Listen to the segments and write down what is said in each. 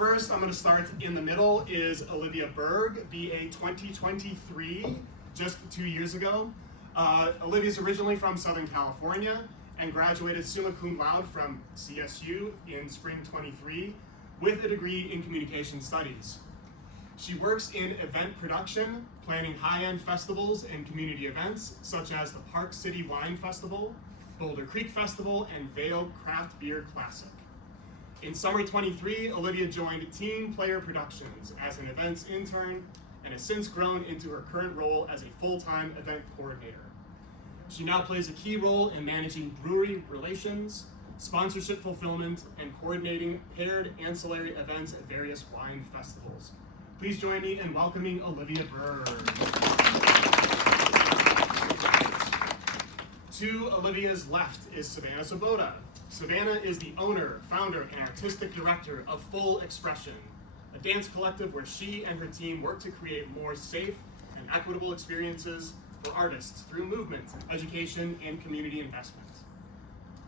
first, I'm going to start in the middle, is Olivia Berg, BA 2023, just 2 years ago. Olivia's originally from Southern California and graduated summa cum laude from CSU in spring 23 with a degree in Communication Studies. She works in event production, planning high-end festivals and community events such as the Park City Wine Festival, Boulder Creek Festival, and Vail Craft Beer Classic. In summer 23, Olivia joined Team Player Productions as an events intern and has since grown into her current role as a full-time event coordinator. She now plays a key role in managing brewery relations, sponsorship fulfillment, and coordinating paired ancillary events at various wine festivals. Please join me in welcoming Olivia Berg. To Olivia's left is Savannah Svoboda. Savannah is the owner, founder, and artistic director of Full Expression, a dance collective where she and her team work to create more safe and equitable experiences for artists through movement, education, and community investment.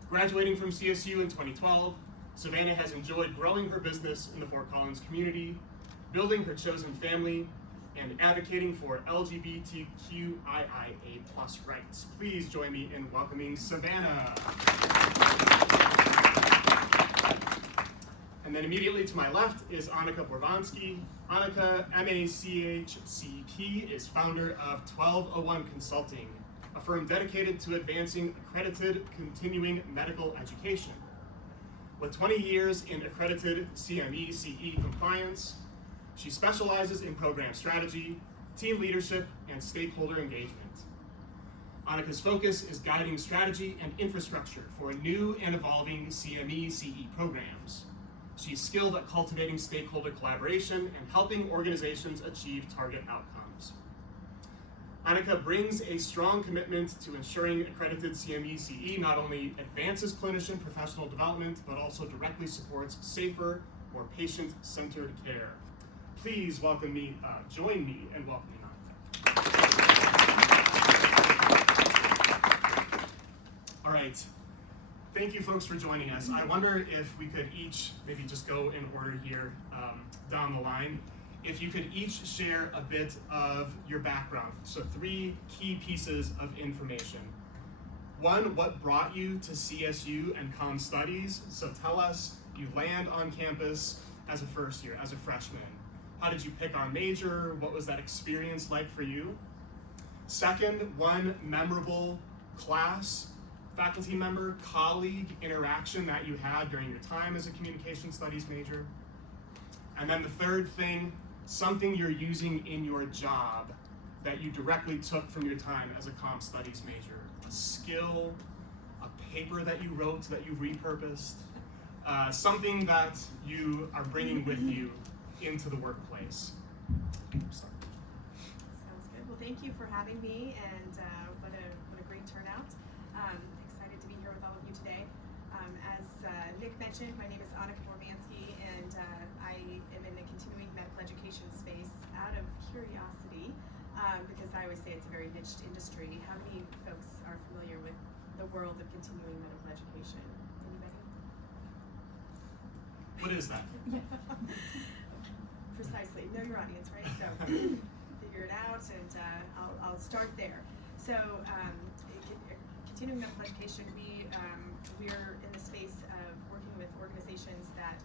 Graduating from CSU in 2012, Savannah has enjoyed growing her business in the Fort Collins community, building her chosen family, and advocating for LGBTQIA+ rights. Please join me in welcoming Savannah. And then immediately to my left is Annika Borvansky. Annika, MACHCP, is founder of 1201 Consulting, a firm dedicated to advancing accredited continuing medical education. With 20 years in accredited CME/CE compliance, she specializes in program strategy, team leadership, and stakeholder engagement. Annika's focus is guiding strategy and infrastructure for new and evolving CME/CE programs. She's skilled at cultivating stakeholder collaboration and helping organizations achieve target outcomes. Annika brings a strong commitment to ensuring accredited CME/CE not only advances clinician professional development, but also directly supports safer, more patient-centered care. Please join me in welcoming Annika. All right, thank you folks for joining us. I wonder if we could each maybe just go in order here down the line. If you could each share a bit of your background. So 3 key pieces of information. 1, what brought you to CSU and Comm Studies? So tell us, you land on campus as a first year, as a freshman. How did you pick our major? What was that experience like for you? 2nd, 1 memorable class, faculty member, colleague interaction that you had during your time as a communication studies major. And then the 3rd thing, something you're using in your job that you directly took from your time as a comm studies major. A skill, a paper that you wrote that you repurposed, something that you are bringing with you into the workplace. Sounds good. Well, thank you for having me, and what a great turnout. Excited to be here with all of you today. As Nick mentioned, my name is Annika Borvansky, and I am in the continuing medical education space out of curiosity, because I always say it's a very niched industry. How many folks are familiar with the world of continuing medical education? Anybody? What is that? Precisely. Know your audience, right? So figure it out, and I'll start there. So continuing medical education, we're in the space of working with organizations that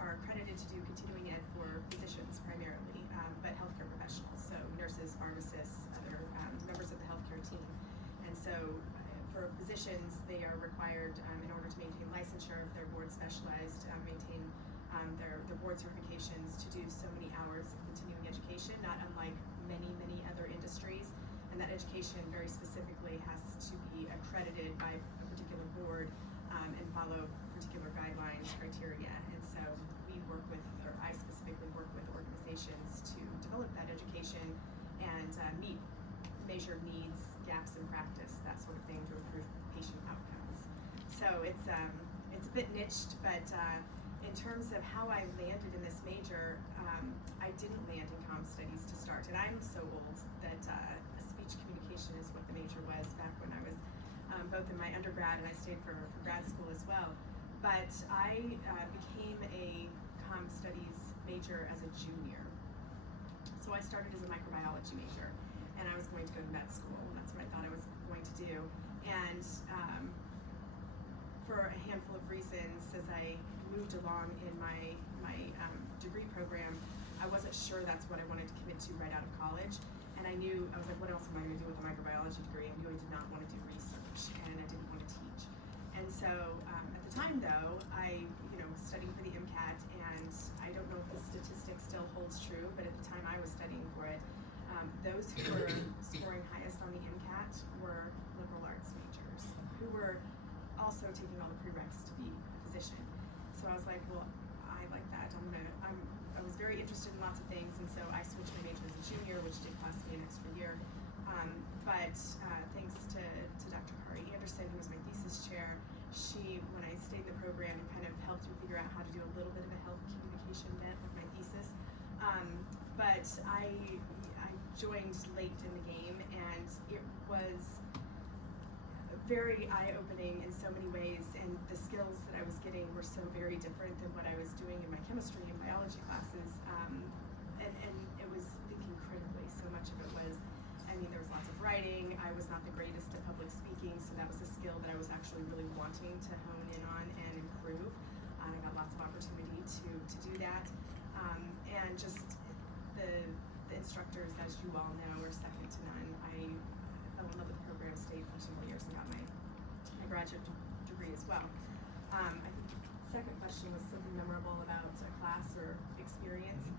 are accredited to do continuing ed for physicians primarily, but healthcare professionals, so nurses, pharmacists, other members of the healthcare team. And so for physicians, they are required, in order to maintain licensure, if they're board specialized, maintain their board certifications, to do so many hours of continuing education, not unlike many other industries. And that education very specifically has to be accredited by a particular board and follow particular guidelines, criteria. And so we work with, or I specifically work with organizations to develop that education and meet measured needs, gaps in practice, that sort of thing, to improve patient outcomes. So it's a bit niched, but in terms of how I landed in this major, I didn't land in comm studies to start, and I'm so old that speech communication is what the major was back when I was both in my undergrad, and I stayed for grad school as well. But I became a comm studies major as a junior. So I started as a microbiology major, and I was going to go to med school, and that's what I thought I was going to do. And for a handful of reasons, as I moved along in my degree program, I wasn't sure that's what I wanted to commit to right out of college. And I was like, what else am I going to do with a microbiology degree? I knew I did not want to do research, and I didn't want to teach. And so at the time, though, I was studying for the MCAT, and I don't know if the statistic still holds true, but at the time I was studying for it, those who were scoring highest on the MCAT were liberal arts majors, who were also taking all the prereqs to be a physician. So I was like, well, I like that. I was very interested in lots of things, and so I switched my major as a junior, which did cost me an extra year. But thanks to Dr. Kari Anderson, who was my thesis chair, she, when I stayed in the program, kind of helped me figure out how to do a little bit of a health communication bit with my thesis. But I joined late in the game, and it was very eye-opening in so many ways, and the skills that I was getting were so very different than what I was doing in my chemistry and biology classes. And it was thinking critically. So much of it was, there was lots of writing. I was not the greatest at public speaking, so that was a skill that I was actually really wanting to hone in on and improve. I got lots of opportunity to do that. And just the instructors, as you all know, are second to none. I fell in love with the program, stayed for several years, and got my graduate degree as well. I think the second question was something memorable about a class or experience.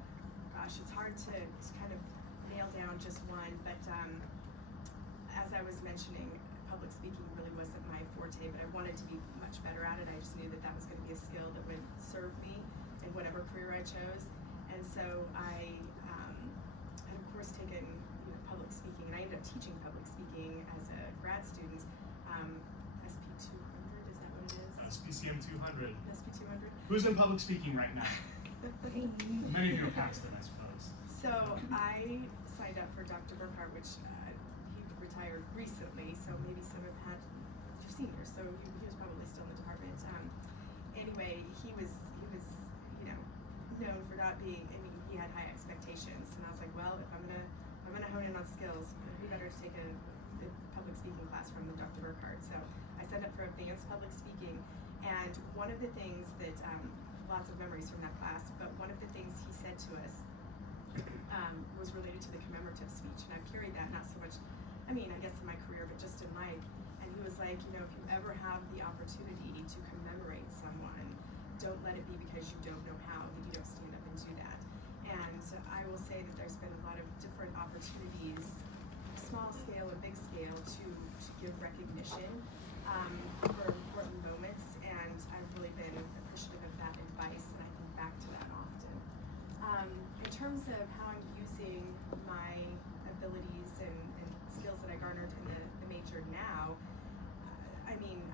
Gosh, it's hard to kind of nail down just one, but as I was mentioning, public speaking really wasn't my forte, but I wanted to be much better at it. I just knew that that was going to be a skill that would serve me in whatever career I chose. And so I had, of course, taken public speaking, and I ended up teaching public speaking as a grad student. SP 200, is that what it is? SPCM 200. SP 200. Who's in public speaking right now? Many of you are past it, I suppose. So I signed up for Dr. Burkhart, which he retired recently, so maybe some have had seniors, so he was probably still in the department. Anyway, he was known for not being, he had high expectations, and I was like, well, if I'm gonna hone in on skills, who better to take a public speaking class from than Dr. Burkhart. So I signed up for advanced public speaking, and one of the things that lots of memories from that class, but one of the things he said to us was related to the commemorative speech, and I've carried that not so much, I guess in my career, but just in life. And he was like, if you ever have the opportunity to commemorate someone, don't let it be because you don't know how that you don't stand up and do that. And I will say that there's been a lot of different opportunities, small scale or big scale, to give recognition for important moments, and I've really been appreciative of that advice, and I think back to that often. In terms of how I'm using my abilities and skills that I garnered in the major now,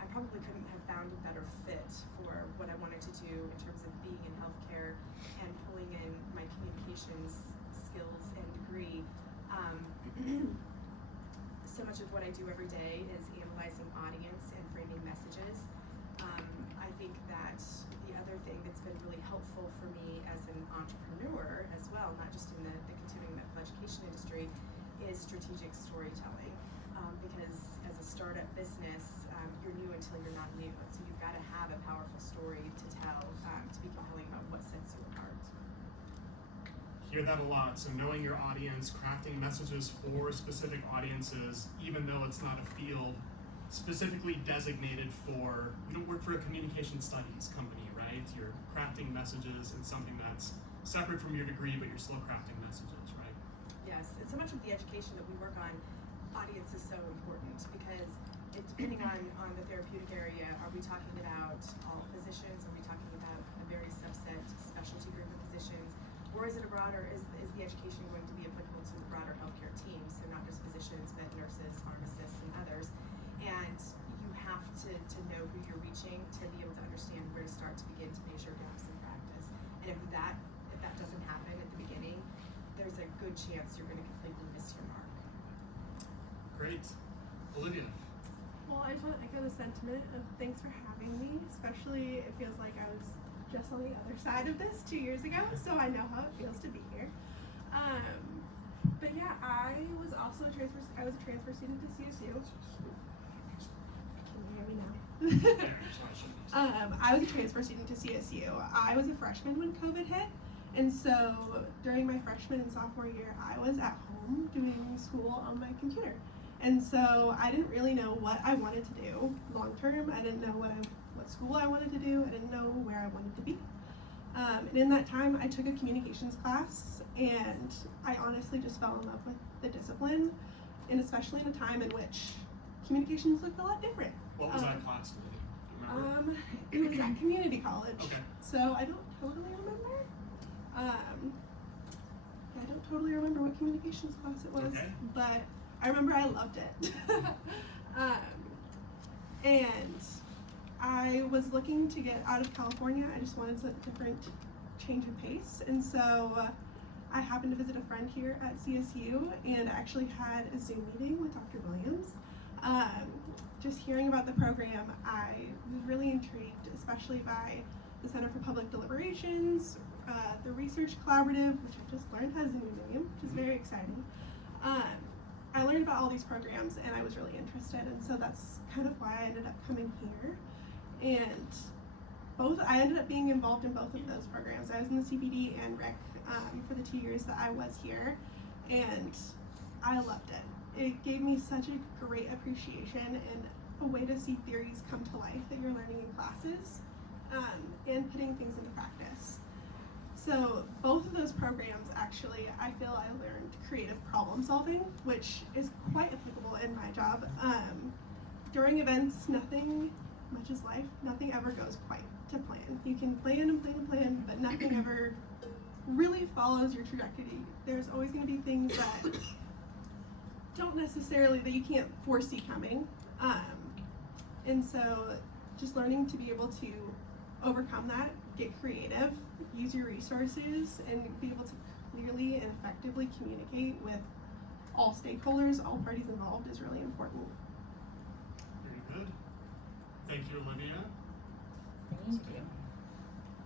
I probably couldn't have found a better fit for what I wanted to do in terms of being in healthcare and pulling in my communications skills and degree. So much of what I do every day is analyzing audience and framing messages. I think that the other thing that's been really helpful for me as an entrepreneur as well, not just in the continuing medical education industry, is strategic storytelling. Because as a startup business, you're new until you're not new. So you've got to have a powerful story to tell to be compelling about what sets you apart. Hear that a lot. So knowing your audience, crafting messages for specific audiences, even though it's not a field specifically designated for, you don't work for a communication studies company, right? You're crafting messages in something that's separate from your degree, but you're still crafting messages, right? Yes, and so much of the education that we work on, audience is so important, because depending on the therapeutic area, are we talking about all physicians? Are we talking about a very subset specialty group of physicians? Or is it a broader, is the education going to be applicable to the broader healthcare team? So not just physicians, but nurses, pharmacists, and others. And you have to know who you're reaching to be able to understand where to start to begin to measure gaps in practice. And if that doesn't happen at the beginning, there's a good chance you're going to completely miss your mark. Great. Olivia. Well, I just want to echo the sentiment of thanks for having me, especially it feels like I was just on the other side of this 2 years ago, so I know how it feels to be here. But yeah, I was a transfer student to CSU. Can you hear me now? I was a transfer student to CSU. I was a freshman when COVID hit, and so during my freshman and sophomore year, I was at home doing school on my computer. And so I didn't really know what I wanted to do long term. I didn't know what school I wanted to do. I didn't know where I wanted to be. And in that time, I took a communications class, and I honestly just fell in love with the discipline, and especially in a time in which communications looked a lot different. What was that class? Do you remember? It was at community college. Okay. So I don't totally remember. I don't totally remember what communications class it was, Okay. but I remember I loved it. And I was looking to get out of California. I just wanted a different change of pace. And so I happened to visit a friend here at CSU and actually had a Zoom meeting with Dr. Williams. Just hearing about the program, I was really intrigued, especially by the Center for Public Deliberations, the Research Collaborative, which I just learned has a new name, which is very exciting. I learned about all these programs and I was really interested, and so that's kind of why I ended up coming here. And I ended up being involved in both of those programs. I was in the CPD and RIC for the 2 years that I was here, and I loved it. It gave me such a great appreciation and a way to see theories come to life that you're learning in classes, and putting things into practice. So both of those programs, actually, I feel I learned creative problem solving, which is quite applicable in my job. During events, nothing, much as life, nothing ever goes quite to plan. You can plan and plan and plan, but nothing ever really follows your trajectory. There's always going to be things that that you can't foresee coming. And so just learning to be able to overcome that, get creative, use your resources, and be able to clearly and effectively communicate with all stakeholders, all parties involved is really important. Very good. Thank you, Olivia. Thank you.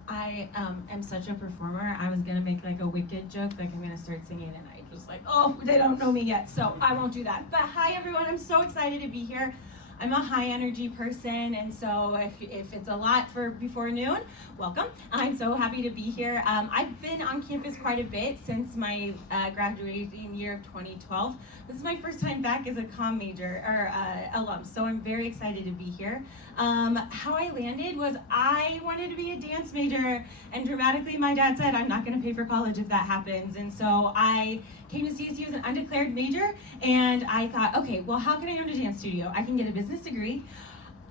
I am such a performer. I was gonna make like a Wicked joke, like I'm gonna start singing, and I just like, oh, they don't know me yet, so I won't do that. But hi everyone, I'm so excited to be here. I'm a high energy person, and so if it's a lot for before noon, welcome. I'm so happy to be here. I've been on campus quite a bit since my graduating year of 2012. This is my first time back as a comm major or alum, so I'm very excited to be here. How I landed was I wanted to be a dance major, and dramatically my dad said, I'm not gonna pay for college if that happens, and so I came to CSU as an undeclared major, and I thought, okay, well, how can I own a dance studio? I can get a business degree.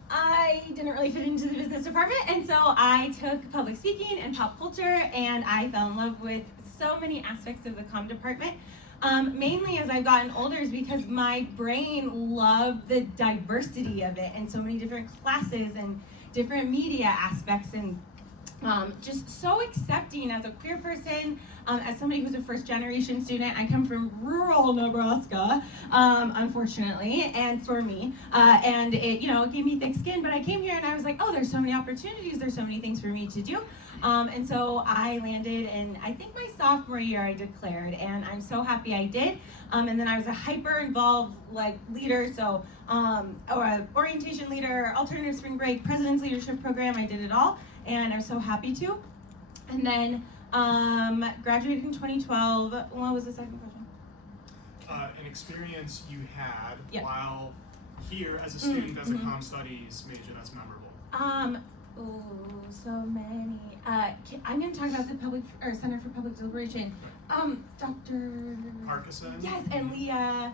I didn't really fit into the business department, and so I took public speaking and pop culture, and I fell in love with so many aspects of the comm department. Mainly as I've gotten older is because my brain loved the diversity of it, and so many different classes and different media aspects, and just so accepting as a queer person, as somebody who's a first generation student. I come from rural Nebraska, unfortunately, and for me, and it, gave me thick skin, but I came here and I was like, oh, there's so many opportunities, there's so many things for me to do. And so I landed in, I think my sophomore year I declared, and I'm so happy I did. And then I was a hyper involved leader, so or orientation leader, alternative spring break, president's leadership program, I did it all, and I'm so happy to. And then graduated in 2012. What was the second question? An experience you had Yep. while here as a student, as a comm studies major that's memorable. So many. I'm going to talk about the Center for Public Deliberation. Dr. Parkinson? Yes, and Leah,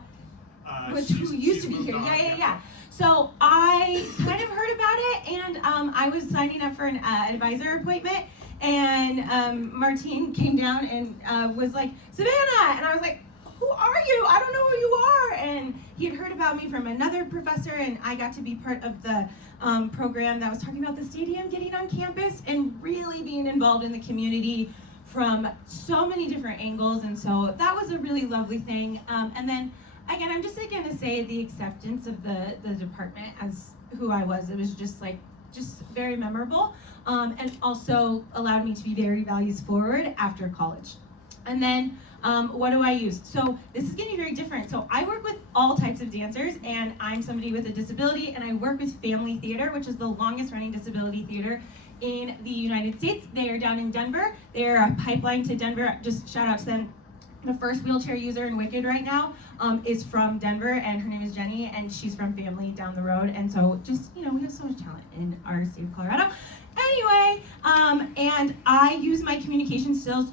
who she's used to be moved here. on, Yeah. So I kind of heard about it, and I was signing up for an advisor appointment, and Martine came down and was like, Savannah, and I was like, who are you? I don't know who you are. And he had heard about me from another professor, and I got to be part of the program that was talking about the stadium getting on campus and really being involved in the community from so many different angles. And so that was a really lovely thing. And then again, I'm just going to say the acceptance of the department as who I was. It was just like just very memorable, and also allowed me to be very values forward after college. And then what do I use? So this is going to be very different. So I work with all types of dancers, and I'm somebody with a disability, and I work with Family Theater, which is the longest running disability theater in the United States. They are down in Denver. They're a pipeline to Denver. Just shout out to them. The first wheelchair user in Wicked right now is from Denver, and her name is Jenny, and she's from Family down the road. And so just, we have so much talent in our state of Colorado. Anyway, and I use my communication skills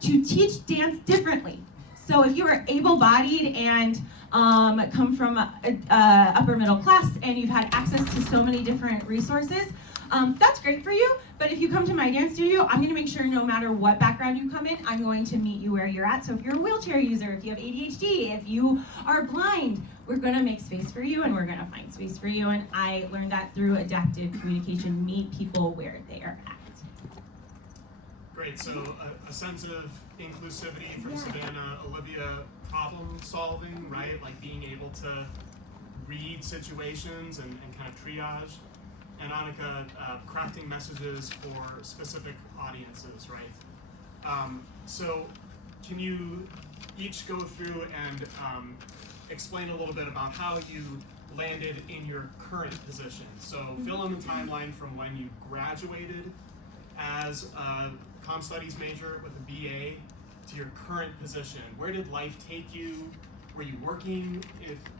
to teach dance differently. So if you are able-bodied and come from upper middle class and you've had access to so many different resources, that's great for you. But if you come to my dance studio, I'm gonna make sure no matter what background you come in, I'm going to meet you where you're at. So if you're a wheelchair user, if you have ADHD, if you are blind, we're gonna make space for you and we're gonna find space for you. And I learned that through adaptive communication, meet people where they are at. Great, so a sense of inclusivity from Yeah. Savannah, Olivia, problem solving, right? Like being able to read situations and kind of triage. And Annika, crafting messages for specific audiences, right? So can you each go through and explain a little bit about how you landed in your current position? So fill in the timeline from when you graduated as a comm studies major with a BA to your current position. Where did life take you? Were you working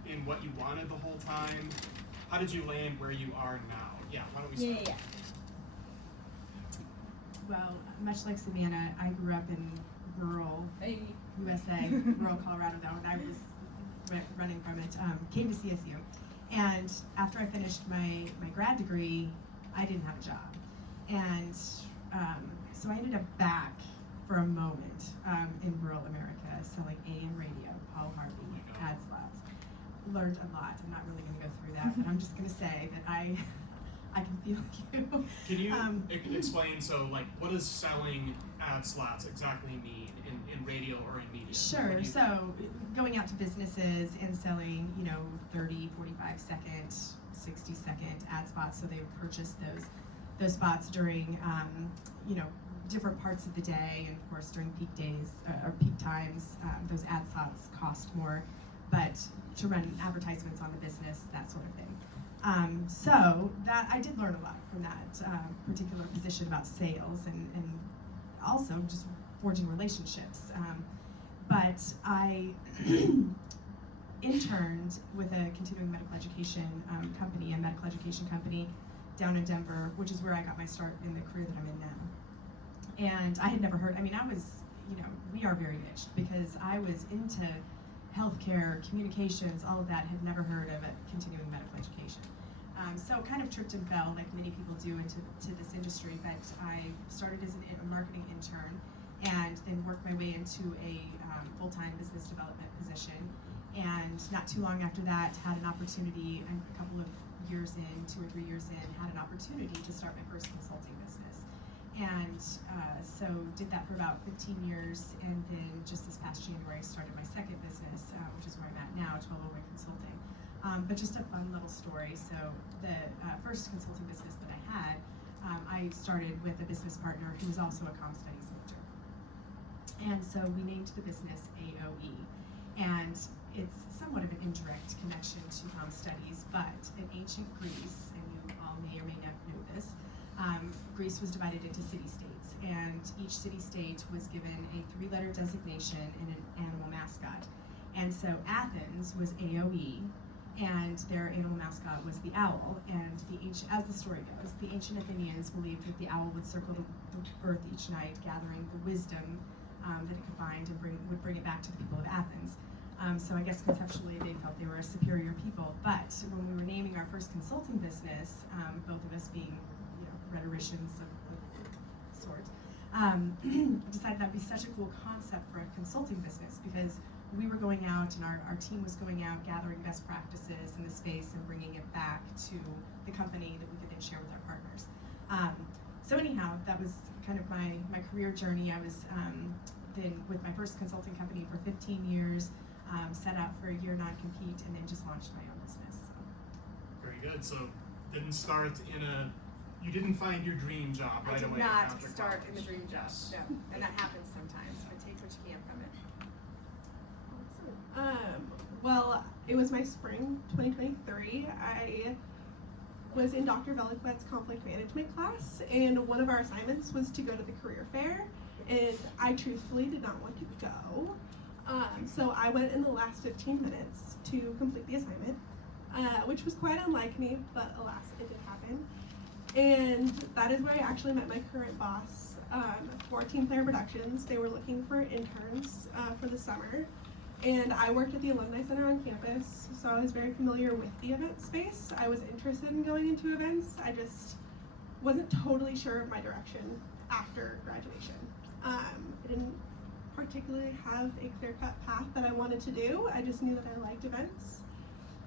in what you wanted the whole time? How did you land where you are now? Yeah, why don't we start? Yeah. Well, much like Savannah, I grew up in rural USA, rural Colorado, though, and I was running from it, came to CSU. And after I finished my grad degree, I didn't have a job. And so I ended up back for a moment in rural America, selling AM radio, Paul Harvey, ad slots. Learned a lot. I'm not really going to go through that, but I'm just going to say that I can feel you. Can you explain, so like, what does selling ad slots exactly mean in radio or in media? Sure. So going out to businesses and selling, 30, 45 second, 60-second ad spots. So they would purchase those spots during, different parts of the day, and of course during peak days or peak times, those ad slots cost more. But to run advertisements on the business, that sort of thing. So that I did learn a lot from that particular position about sales and also just forging relationships. But I interned with a continuing medical education company, a medical education company down in Denver, which is where I got my start in the career that I'm in now. And I had never heard, we are very niched because I was into healthcare, communications, all of that, had never heard of a continuing medical education. So kind of tripped and fell like many people do into this industry, but I started as a marketing intern and then worked my way into a full-time business development position. And not too long after that, had an opportunity, a couple of years in, 2 or 3 years in, had an opportunity to start my first consulting business. And so did that for about 15 years, and then just this past January started my second business, which is where I'm at now, 1201 Consulting. But just a fun little story. So the first consulting business that I had, I started with a business partner who was also a comm studies major. And so we named the business AOE. And it's somewhat of an indirect connection to comm studies, but in ancient Greece, and you all may or may not know this, Greece was divided into city-states, and each city-state was given a 3-letter designation and an animal mascot. And so Athens was AOE, and their animal mascot was the owl. And as the story goes, the ancient Athenians believed that the owl would circle the earth each night, gathering the wisdom that it could find and would bring it back to the people of Athens. So I guess conceptually they felt they were a superior people. But when we were naming our first consulting business, both of us being rhetoricians of sort, decided that'd be such a cool concept for a consulting business, because we were going out and our team was going out gathering best practices in the space and bringing it back to the company that we could then share with our partners. So anyhow, that was kind of my career journey. I was then with my first consulting company for 15 years, set out for a year non-compete, and then just launched my own business. Very good. So didn't start in a you didn't find your dream job right I did away not after start in the college. dream job, Yes. no, and that happens sometimes, but take what you can from it. Well, it was my spring 2023. I was in Dr. Velikvet's conflict management class, and one of our assignments was to go to the career fair, and I truthfully did not want to go. So I went in the last 15 minutes to complete the assignment, which was quite unlike me, but alas, it did happen. And that is where I actually met my current boss for Team Player Productions. They were looking for interns for the summer. And I worked at the Alumni Center on campus, so I was very familiar with the event space. I was interested in going into events. I just wasn't totally sure of my direction after graduation. I didn't particularly have a clear-cut path that I wanted to do. I just knew that I liked events,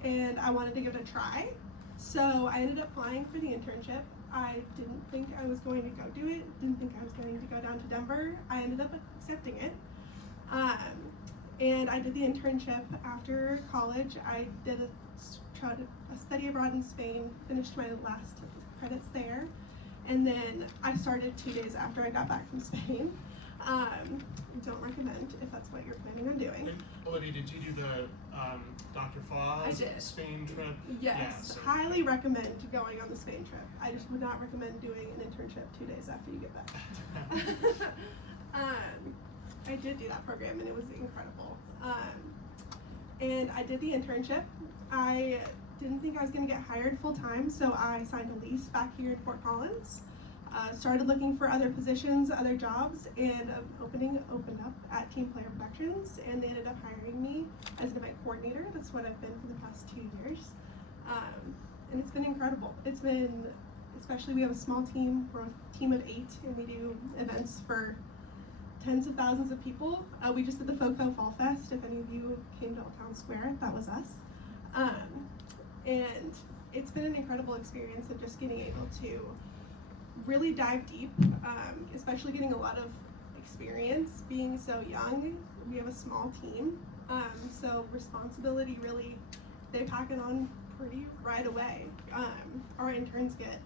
and I wanted to give it a try. So I ended up applying for the internship. I didn't think I was going to go do it, didn't think I was going to go down to Denver. I ended up accepting it. And I did the internship after college. I did a study abroad in Spain, finished my last credits there, and then I started 2 days after I got back from Spain. Don't recommend if that's what you're planning on doing. And Olivia, did you do the Dr. I Foz did. Spain trip? Yes, Yeah, so- highly recommend going on the Spain trip. I just would not recommend doing an internship 2 days after you get back. I did do that program and it was incredible. And I did the internship. I didn't think I was going to get hired full time, so I signed a lease back here in Fort Collins. Started looking for other positions, other jobs, and opening opened up at Team Player Productions, and they ended up hiring me as an event coordinator. That's what I've been for the past 2 years. And it's been incredible. It's been, especially we have a small team, we're a team of 8, and we do events for tens of thousands of people. We just did the FOCO Fall Fest. If any of you came to Old Town Square, that was us. And it's been an incredible experience of just getting able to really dive deep, especially getting a lot of experience being so young. We have a small team, so responsibility really, they pack it on pretty right away. Our interns get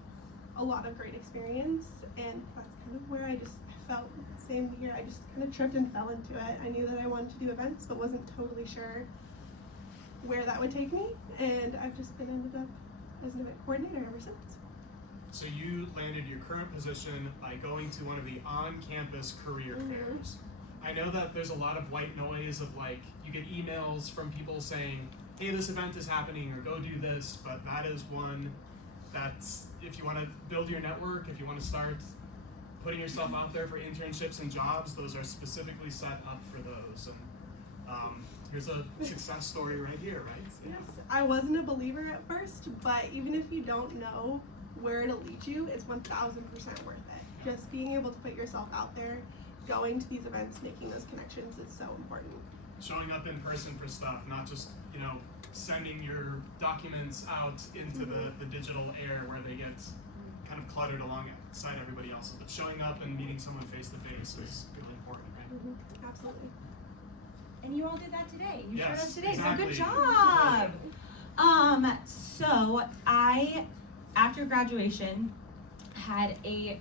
a lot of great experience, and that's kind of where I just felt same year. I just kind of tripped and fell into it. I knew that I wanted to do events, but wasn't totally sure where that would take me, and I've just been ended up as an event coordinator ever since. So you landed your current position by going to one of the on-campus career fairs. I know that there's a lot of white noise of like, you get emails from people saying, hey, this event is happening, or go do this, but that is one that's, if you want to build your network, if you want to start putting yourself out there for internships and jobs, those are specifically set up for those. And here's a success story right here, right? Yes, I wasn't a believer at first, but even if you don't know where it'll lead you, it's 1000% worth it. Just being able to put yourself out there, going to these events, making those connections is so important. Showing up in person for stuff, not just, you know, sending your documents out into the digital air where they get kind of cluttered alongside everybody else, but showing up and meeting someone face to face is really important, right? Absolutely. And you all did that today. You showed Yes, up today, exactly. so good job. So I, after graduation, had a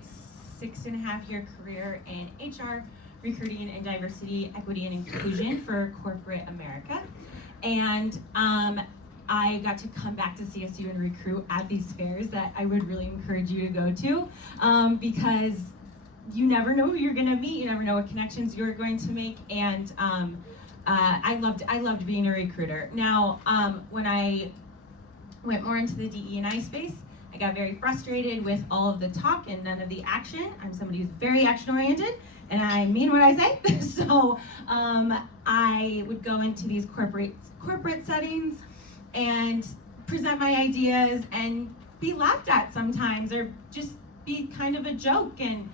6.5-year career in HR, recruiting, and diversity, equity, and inclusion for corporate America. And I got to come back to CSU and recruit at these fairs that I would really encourage you to go to, because you never know who you're gonna meet, you never know what connections you're going to make, and I loved being a recruiter. Now, when I went more into the DE&I space, I got very frustrated with all of the talk and none of the action. I'm somebody who's very action-oriented, and I mean what I say. So I would go into these corporate settings and present my ideas and be laughed at sometimes, or just be kind of a joke. And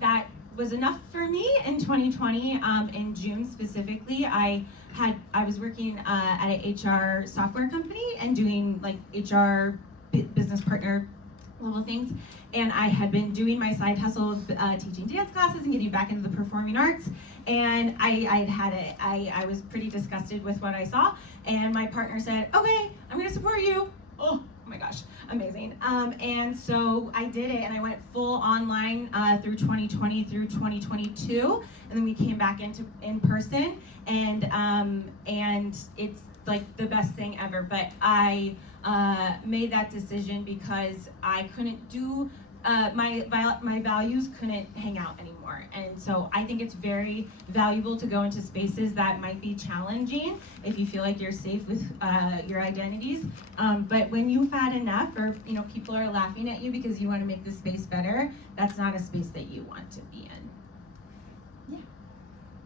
that was enough for me in 2020. In June specifically, I was working at an HR software company and doing like HR business partner level things, and I had been doing my side hustle, teaching dance classes and getting back into the performing arts, and I was pretty disgusted with what I saw, and my partner said, okay, I'm gonna support you. Oh, oh my gosh, amazing. And so I did it, and I went full online through 2020 through 2022, and then we came back in person, and it's like the best thing ever. But I made that decision because I couldn't do my values couldn't hang out anymore. And so I think it's very valuable to go into spaces that might be challenging if you feel like you're safe with your identities. But when you've had enough, or people are laughing at you because you want to make the space better, that's not a space that you want to be in. Yeah.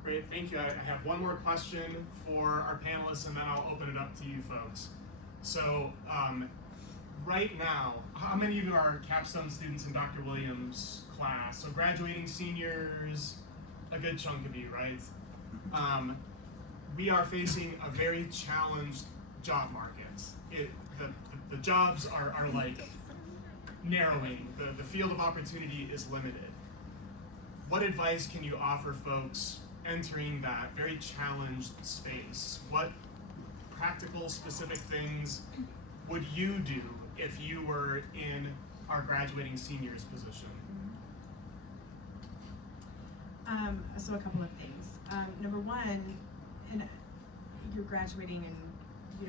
Great, thank you. I have one more question for our panelists, and then I'll open it up to you folks. So, right now, how many of you are capstone students in Dr. Williams' class? So graduating seniors, a good chunk of you, right? We are facing a very challenged job market. The jobs are like narrowing. The field of opportunity is limited. What advice can you offer folks entering that very challenged space? What practical, specific things would you do if you were in our graduating seniors position? So a couple of things. Number one, and you're graduating, and you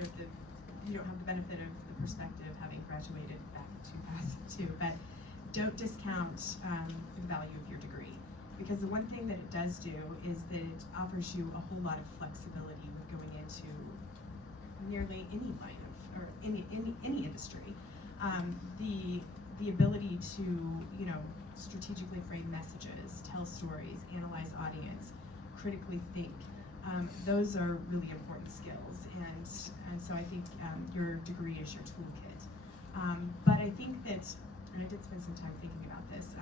don't have the benefit of the perspective having graduated back in 2002, but don't discount the value of your degree, because the one thing that it does do is that it offers you a whole lot of flexibility with going into nearly any line of, or any industry. The ability to strategically frame messages, tell stories, analyze audience, critically think. Those are really important skills, and so I think your degree is your toolkit. But I think that, and I did spend some time thinking about this.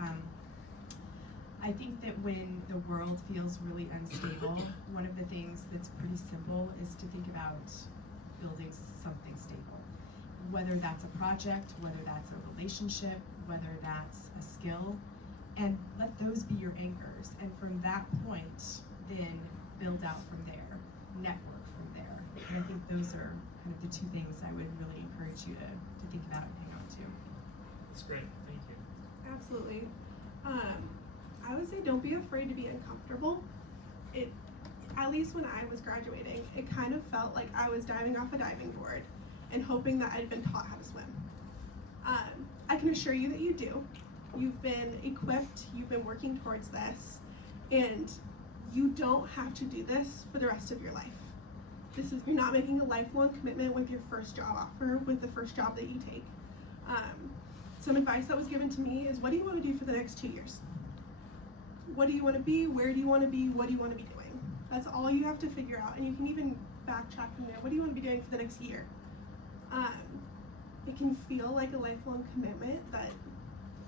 I think that when the world feels really unstable, one of the things that's pretty simple is to think about building something stable. Whether that's a project, whether that's a relationship, whether that's a skill, and let those be your anchors. And from that point, then build out from there, network from there. And I think those are kind of the two things I would really encourage you to think about and hang on to. That's great, thank you. Absolutely. I would say don't be afraid to be uncomfortable. At least when I was graduating, it kind of felt like I was diving off a diving board and hoping that I'd been taught how to swim. I can assure you that you do. You've been equipped, you've been working towards this, and you don't have to do this for the rest of your life. You're not making a lifelong commitment with your first job offer, with the first job that you take. Some advice that was given to me is, what do you want to do for the next 2 years? What do you want to be? Where do you want to be? What do you want to be doing? That's all you have to figure out, and you can even backtrack from there. What do you want to be doing for the next year? It can feel like a lifelong commitment that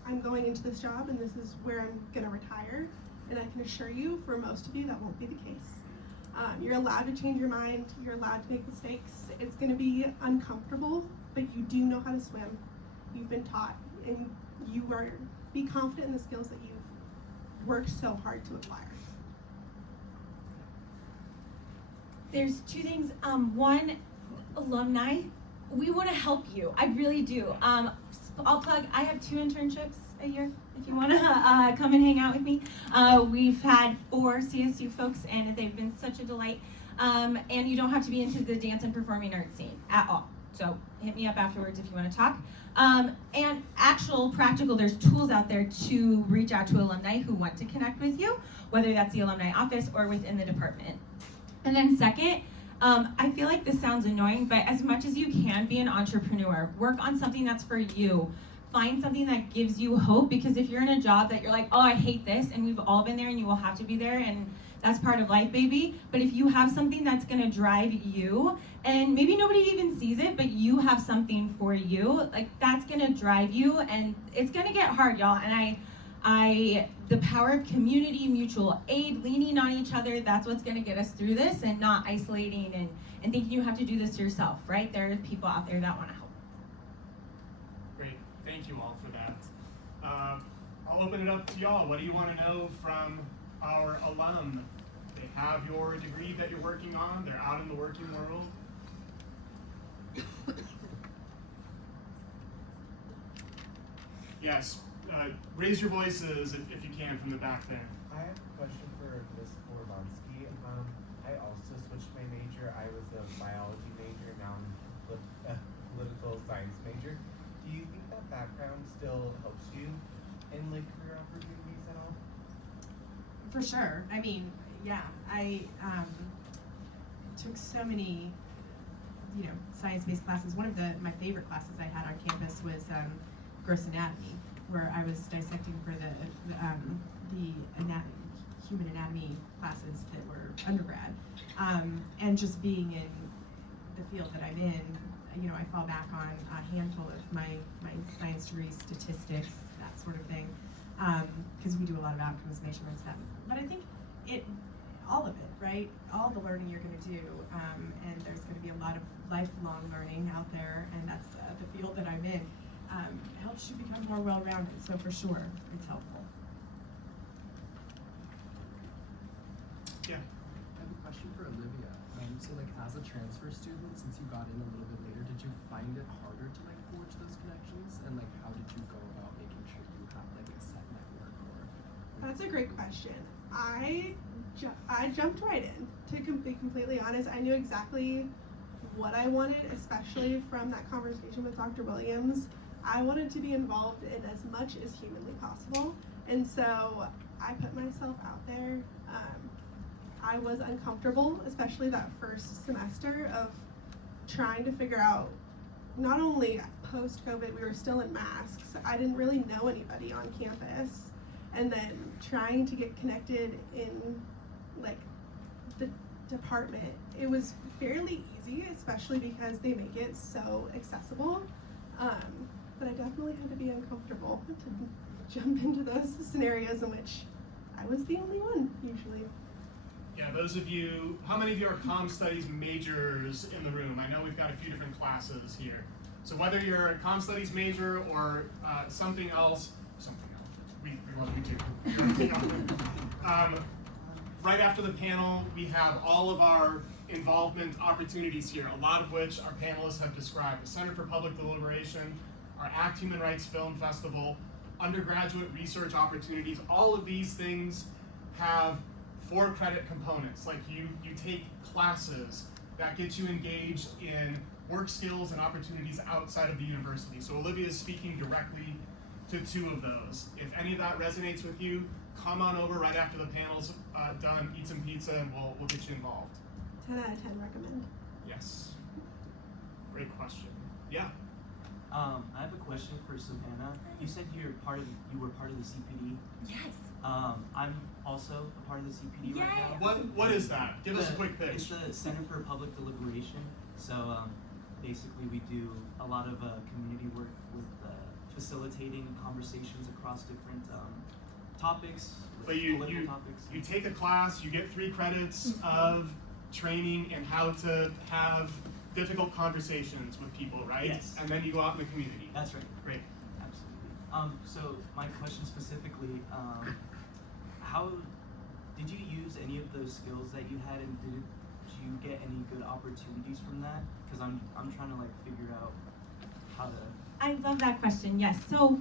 I'm going into this job and this is where I'm going to retire, and I can assure you, for most of you, that won't be the case. You're allowed to change your mind, you're allowed to make mistakes. It's going to be uncomfortable, but you do know how to swim. You've been taught, and be confident in the skills that you've worked so hard to acquire. There's two things. One, alumni, we want to help you. I really do. I'll plug, I have 2 internships a year if you want to come and hang out with me. We've had 4 CSU folks, and they've been such a delight. And you don't have to be into the dance and performing arts scene at all. So hit me up afterwards if you want to talk. And practical, there's tools out there to reach out to alumni who want to connect with you, whether that's the alumni office or within the department. And then second, I feel like this sounds annoying, but as much as you can, be an entrepreneur. Work on something that's for you. Find something that gives you hope, because if you're in a job that you're like, oh, I hate this, and we've all been there and you will have to be there, and that's part of life, baby. But if you have something that's gonna drive you, and maybe nobody even sees it, but you have something for you, like that's gonna drive you, and it's gonna get hard, y'all. And the power of community, mutual aid, leaning on each other, that's what's gonna get us through this, and not isolating and thinking you have to do this yourself, right? There are people out there that wanna help. Great, thank you all for that. I'll open it up to y'all. What do you wanna know from our alum? They have your degree that you're working on, they're out in the working world. Yes, raise your voices if you can from the back there. I have a question for Ms. Borlonsky. I also switched my major. I was a biology major, now I'm a political science major. Do you think that background still helps you in like career opportunities at all? For sure. I mean, yeah, I took so many, science-based classes. One of my favorite classes I had on campus was gross anatomy, where I was dissecting for the human anatomy classes that were undergrad, and just being in the field that I'm in, I fall back on a handful of my science degrees, statistics, that sort of thing, because we do a lot of outcomes measurements. But I think all of it, right? All the learning you're going to do, and there's going to be a lot of lifelong learning out there, and that's the field that I'm in. Helps you become more well-rounded. So for sure, it's helpful. Yeah. I have a question for Olivia. So like as a transfer student, since you got in a little bit later, did you find it harder to like forge those connections? And like how did you go about making sure you have like a set network or? That's a great question. I jumped right in. To be completely honest, I knew exactly what I wanted, especially from that conversation with Dr. Williams. I wanted to be involved in as much as humanly possible, and so I put myself out there. I was uncomfortable, especially that first semester, of trying to figure out, not only post-COVID, we were still in masks. I didn't really know anybody on campus, and then trying to get connected in like the department. It was fairly easy, especially because they make it so accessible. But I definitely had to be uncomfortable to jump into those scenarios in which I was the only one, usually. Yeah, those of you, how many of you are comm studies majors in the room? I know we've got a few different classes here. So whether you're a comm studies major or something else, we love you too. Right after the panel, we have all of our involvement opportunities here, a lot of which our panelists have described. The Center for Public Deliberation, our Act Human Rights Film Festival, undergraduate research opportunities. All of these things have 4 credit components. Like you take classes that get you engaged in work skills and opportunities outside of the university. So Olivia is speaking directly to 2 of those. If any of that resonates with you, come on over right after the panel's done, eat some pizza, and we'll get you involved. 10 out of 10 recommend. Yes. Great question. Yeah. I have a question for Savannah. You said you were part of the CPD. Yes. I'm also a part of the CPD right now. What is that? Give us a quick pitch. It's the Center for Public Deliberation. So basically we do a lot of community work with facilitating conversations across different topics, But political topics. you take a class, you get 3 credits of training in how to have difficult conversations with people, right? Yes. And then you go out in the community. That's right. Great. Absolutely. So my question specifically, how did you use any of those skills that you had, and did you get any good opportunities from that? Because I'm trying to like figure out how to. I love that question. Yes. So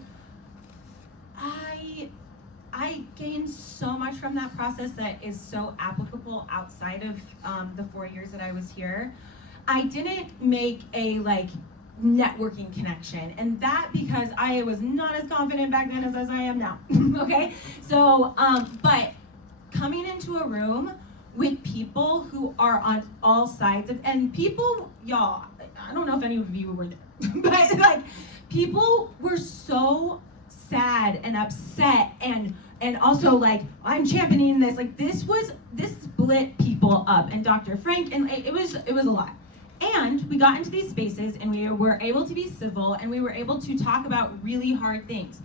I gained so much from that process that is so applicable outside of the 4 years that I was here. I didn't make a networking connection, and that because I was not as confident back then as I am now. Okay, so but coming into a room with people who are on all sides of, and people, y'all, I don't know if any of you were there, but like people were so sad and upset and also like, I'm championing this, like this split people up, and Dr. Frank, and it was a lot. And we got into these spaces and we were able to be civil and we were able to talk about really hard things.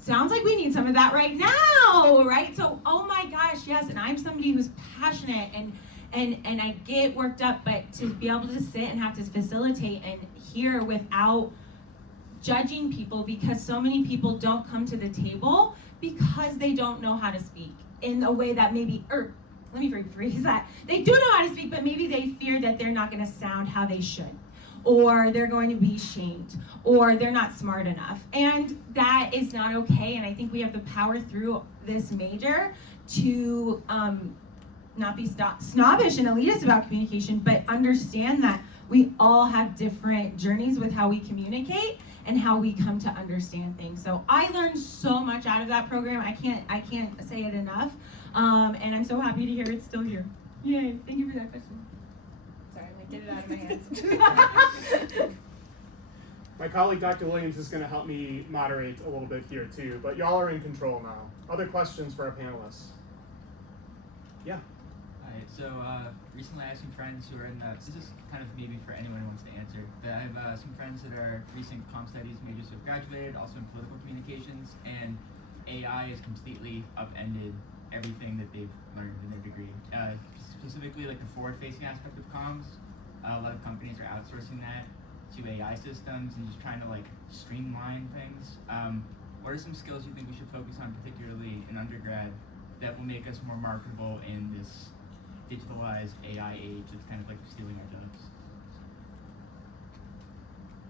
Sounds like we need some of that right now, right? So, oh my gosh, yes, and I'm somebody who's passionate and I get worked up, but to be able to sit and have to facilitate and hear without judging people, because so many people don't come to the table because they don't know how to speak in a way that maybe, let me rephrase that. They do know how to speak, but maybe they fear that they're not going to sound how they should. or they're going to be shamed, or they're not smart enough. And that is not okay. And I think we have the power through this major to not be snobbish and elitist about communication, but understand that we all have different journeys with how we communicate and how we come to understand things. So I learned so much out of that program. I can't say it enough. And I'm so happy to hear it's still here. Yay, thank you for that question. Sorry, I did it out of my hands. My colleague Dr. Williams is going to help me moderate a little bit here too, but y'all are in control now. Other questions for our panelists? Yeah. Hi, so recently I have some friends who are in the, this is kind of maybe for anyone who wants to answer, but I have some friends that are recent comm studies majors who have graduated, also in political communications, and AI has completely upended everything that they've learned in their degree. Specifically like the forward-facing aspect of comms, a lot of companies are outsourcing that to AI systems and just trying to like streamline things. What are some skills you think we should focus on, particularly in undergrad, that will make us more marketable in this digitalized AI age that's kind of like stealing our jobs?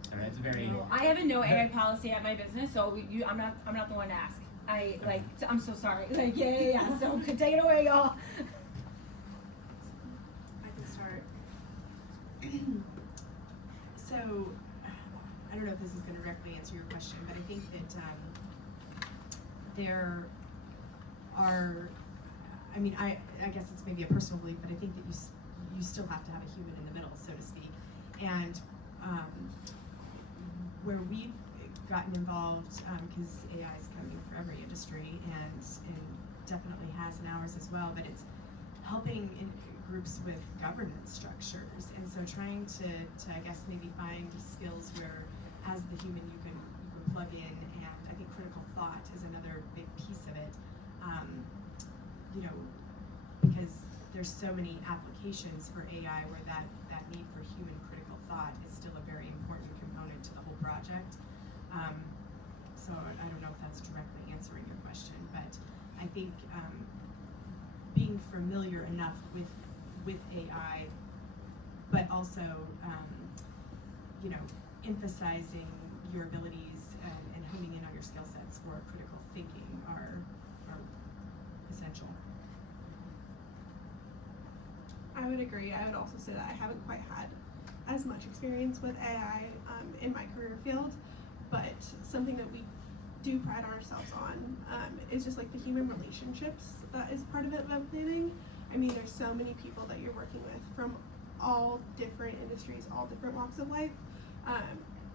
Sorry, that's a very... I have a no AI policy at my business, so I'm not the one to ask. I'm so sorry. Like, yeah. So take it away, y'all. I can start. So, I don't know if this is going to directly answer your question, but I think that there are, I mean, I guess it's maybe a personal belief, but I think that you still have to have a human in the middle, so to speak. And where we've gotten involved, because AI is coming for every industry and definitely has in ours as well, but it's helping in groups with governance structures, and so trying to I guess maybe find skills where as the human you can plug in, and I think critical thought is another big piece of it. You know, because there's so many applications for AI where that need for human critical thought is still a very important component to the whole project. So I don't know if that's directly answering your question, but I think being familiar enough with AI, but also you know, emphasizing your abilities and honing in on your skill sets for critical thinking are essential. I would agree. I would also say that I haven't quite had as much experience with AI in my career field, but something that we do pride ourselves on is just like the human relationships that is part of event planning. I mean, there's so many people that you're working with from all different industries, all different walks of life.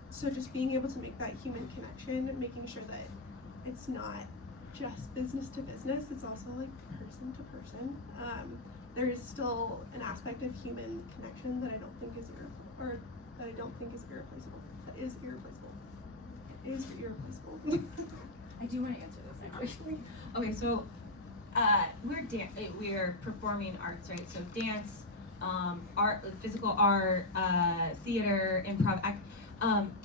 So just being able to make that human connection, making sure that it's not just business to business, it's also like person to person. There is still an aspect of human connection that I don't think is irreplaceable. That is irreplaceable. It is irreplaceable. I do want to answer this actually. Okay, so we're performing arts, right? So dance, art, physical art, theater, improv.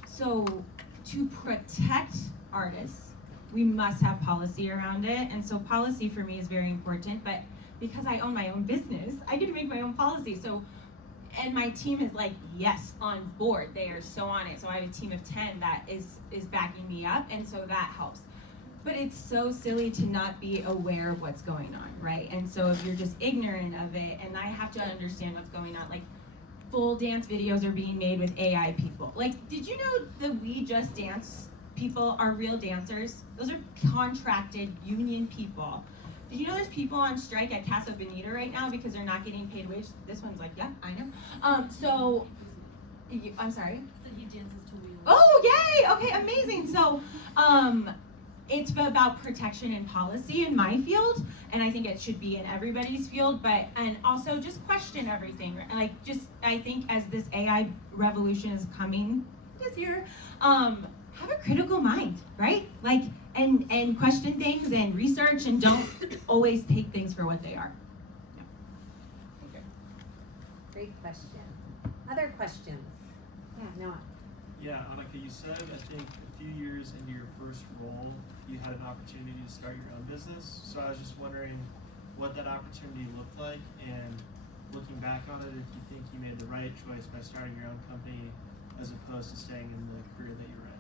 So to protect artists, we must have policy around it, and so policy for me is very important. But because I own my own business, I get to make my own policy. So, and my team is like, yes, on board. They are so on it. So I have a team of 10 that is backing me up, and so that helps. But it's so silly to not be aware of what's going on, right? And so if you're just ignorant of it, and I have to understand what's going on, like full dance videos are being made with AI people. Like, did you know the We Just Dance people are real dancers? Those are contracted union people. Did you know there's people on strike at Casa Bonita right now because they're not getting paid wage? This one's like, yeah, I know. So, I'm sorry? So he dances to Wheel. Oh, yay! Okay, amazing. So, it's about protection and policy in my field, and I think it should be in everybody's field, but, and also just question everything. Like, just, I think as this AI revolution is coming this year, have a critical mind, right? Like, and question things and research, and don't always take things for what they are. Okay. Great question. Other questions? Yeah, Noah. Yeah, Annika, you said, I think, a few years into your first role, you had an opportunity to start your own business. So I was just wondering what that opportunity looked like, and looking back on it, if you think you made the right choice by starting your own company as opposed to staying in the career that you're in?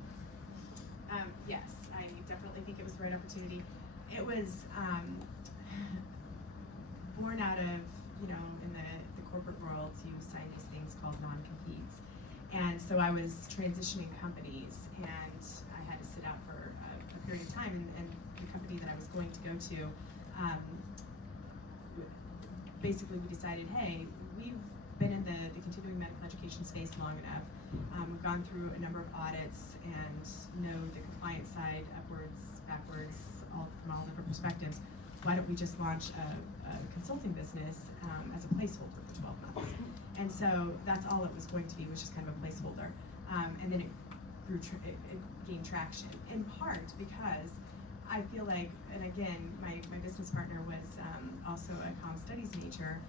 Yes, I definitely think it was the right opportunity. It was born out of, in the corporate world, you sign these things called non-competes. And so I was transitioning companies, and I had to sit out for a period of time, and the company that I was going to go to, basically we decided, hey, we've been in the continuing medical education space long enough. We've gone through a number of audits and know the compliance side, upwards, backwards, from all different perspectives. Why don't we just launch a consulting business as a placeholder for 12 months? And so that's all it was going to be, was just kind of a placeholder. And then it grew, it gained traction, in part because I feel like, and again, my business partner was also a comm studies major.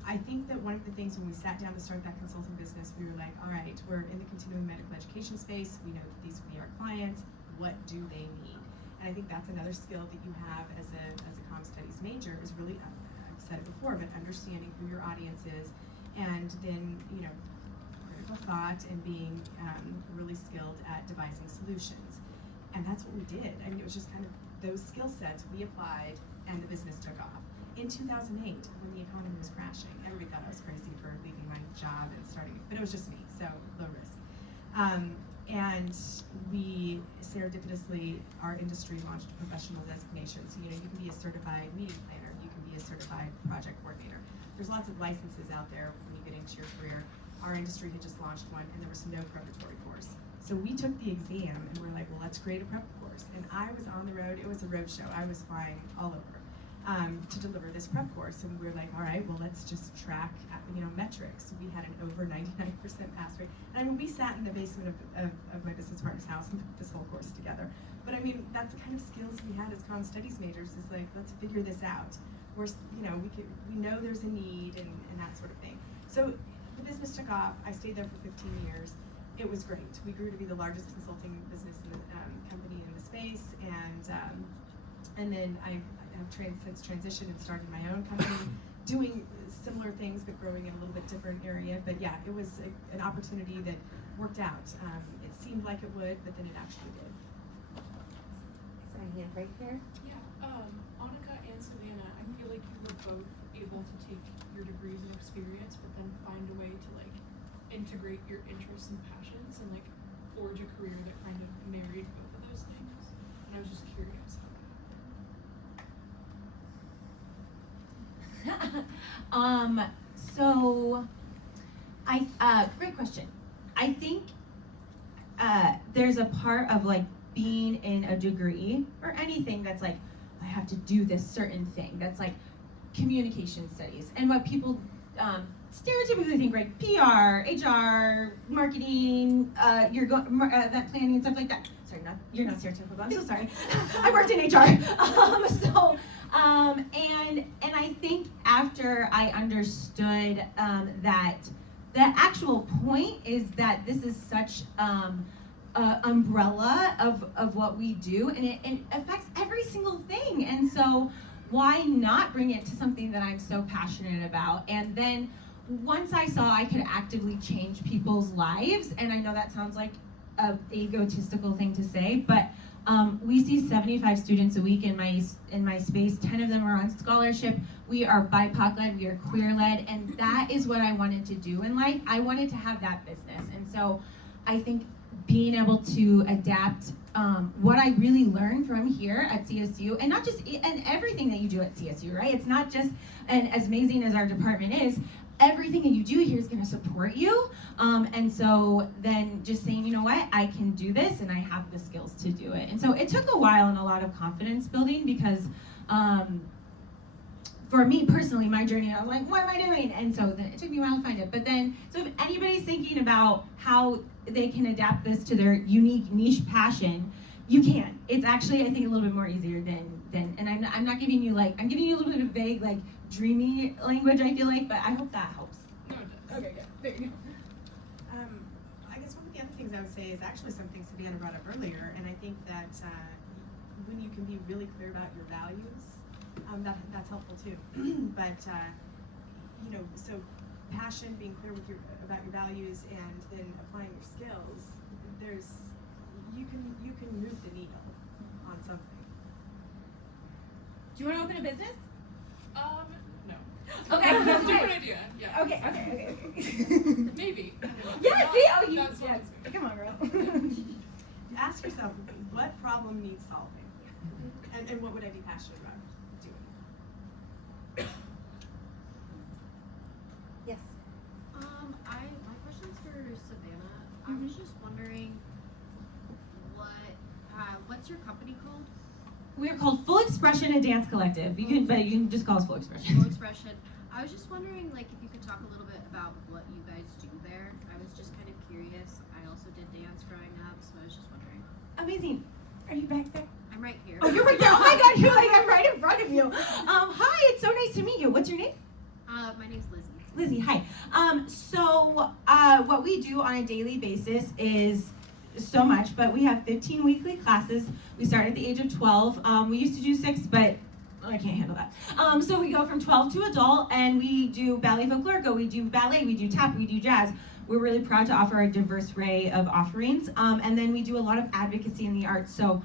I think that one of the things when we sat down to start that consulting business, we were like, all right, we're in the continuing medical education space. We know that these will be our clients. What do they need? And I think that's another skill that you have as a comm studies major, is really, I've said it before, but understanding who your audience is, and then, critical thought, and being really skilled at devising solutions. And that's what we did. I mean, it was just kind of those skill sets we applied, and the business took off. In 2008, when the economy was crashing, everybody thought I was crazy for leaving my job and starting it, but it was just me, so low risk. And we serendipitously, our industry launched a professional designation. So, you can be a certified meeting planner, you can be a certified project coordinator. There's lots of licenses out there when you get into your career. Our industry had just launched one, and there was no preparatory course. So we took the exam, and we're like, well, let's create a prep course. And I was on the road, it was a road show, I was flying all over to deliver this prep course. And we were like, all right, well, let's just track, metrics. We had an over 99% pass rate. And I mean, we sat in the basement of my business partner's house and put this whole course together. But I mean, that's the kind of skills we had as comm studies majors, is like, let's figure this out. We know there's a need, and that sort of thing. So the business took off. I stayed there for 15 years. It was great. We grew to be the largest consulting business in the company in the space, and then I have since transitioned and started my own company, doing similar things but growing in a little bit different area. But yeah, it was an opportunity that worked out. It seemed like it would, but then it actually did. Is there a hand right here? Yeah, Annika and Savannah, I feel like you were both able to take your degrees and experience, but then find a way to integrate your interests and passions and forge a career that kind of married both of those things. And I was just curious how that So great question. I think there's a part of being in a degree or anything that's I have to do this certain thing. That's communication studies, and what people stereotypically think, right? PR, HR, marketing, event planning and stuff like that. Sorry, you're not stereotypical. I'm so sorry. I worked in HR. And I think after I understood that the actual point is that this is such umbrella of what we do, and it affects every single thing. And so why not bring it to something that I'm so passionate about? And then once I saw I could actively change people's lives, and I know that sounds like an egotistical thing to say, but we see 75 students a week in my space. 10 of them are on scholarship. We are BIPOC-led, we are queer-led, and that is what I wanted to do in life. I wanted to have that business, and so I think being able to adapt what I really learned from here at CSU, and not just, and everything that you do at CSU, right? It's not just, and as amazing as our department is, everything that you do here is going to support you. And so then just saying, you know what, I can do this and I have the skills to do it. And so it took a while and a lot of confidence building, because for me personally, my journey, I was like, what am I doing? And so then it took me a while to find it. But then, so if anybody's thinking about how they can adapt this to their unique niche passion, you can. It's actually, I think, a little bit more easier than and I'm not giving you I'm giving you a little bit of vague, dreamy language, I feel like, but I hope that helps. No, it does. Okay, good. There you go. I guess one of the other things I would say is actually something Savannah brought up earlier, and I think that when you can be really clear about your values, that's helpful too. But so passion, being clear with about your values, and then applying your skills, you can move the needle on something. Do you want to open a business? No. Okay, that's Different great. idea. Yeah. Okay. Maybe. I don't know. Yeah, Not- see? Oh, you, not so yeah. easy. Come on, girl. Ask yourself, what problem needs solving? And what would I be passionate about doing? Yes. My question's for Savannah. I was just wondering what's your company called? We're called Full Expression and Dance Collective. But you can just call us Full Expression. Full Expression. I was just wondering, like, if you could talk a little bit about what you guys do there. I was just kind of curious. I also did dance growing up, so I was just wondering. Amazing. Are you back there? I'm right here. Oh, you're right there. Oh my God, you're like I'm right in front of you. Hi, it's so nice to meet you. What's your name? My name's Lizzie. Lizzie, hi. What we do on a daily basis is so much, but we have 15 weekly classes. We start at the age of 12. We used to do 6, but I can't handle that. So we go from 12 to adult, and we do ballet folklorico, we do ballet, we do tap, we do jazz. We're really proud to offer a diverse array of offerings. And then we do a lot of advocacy in the arts. So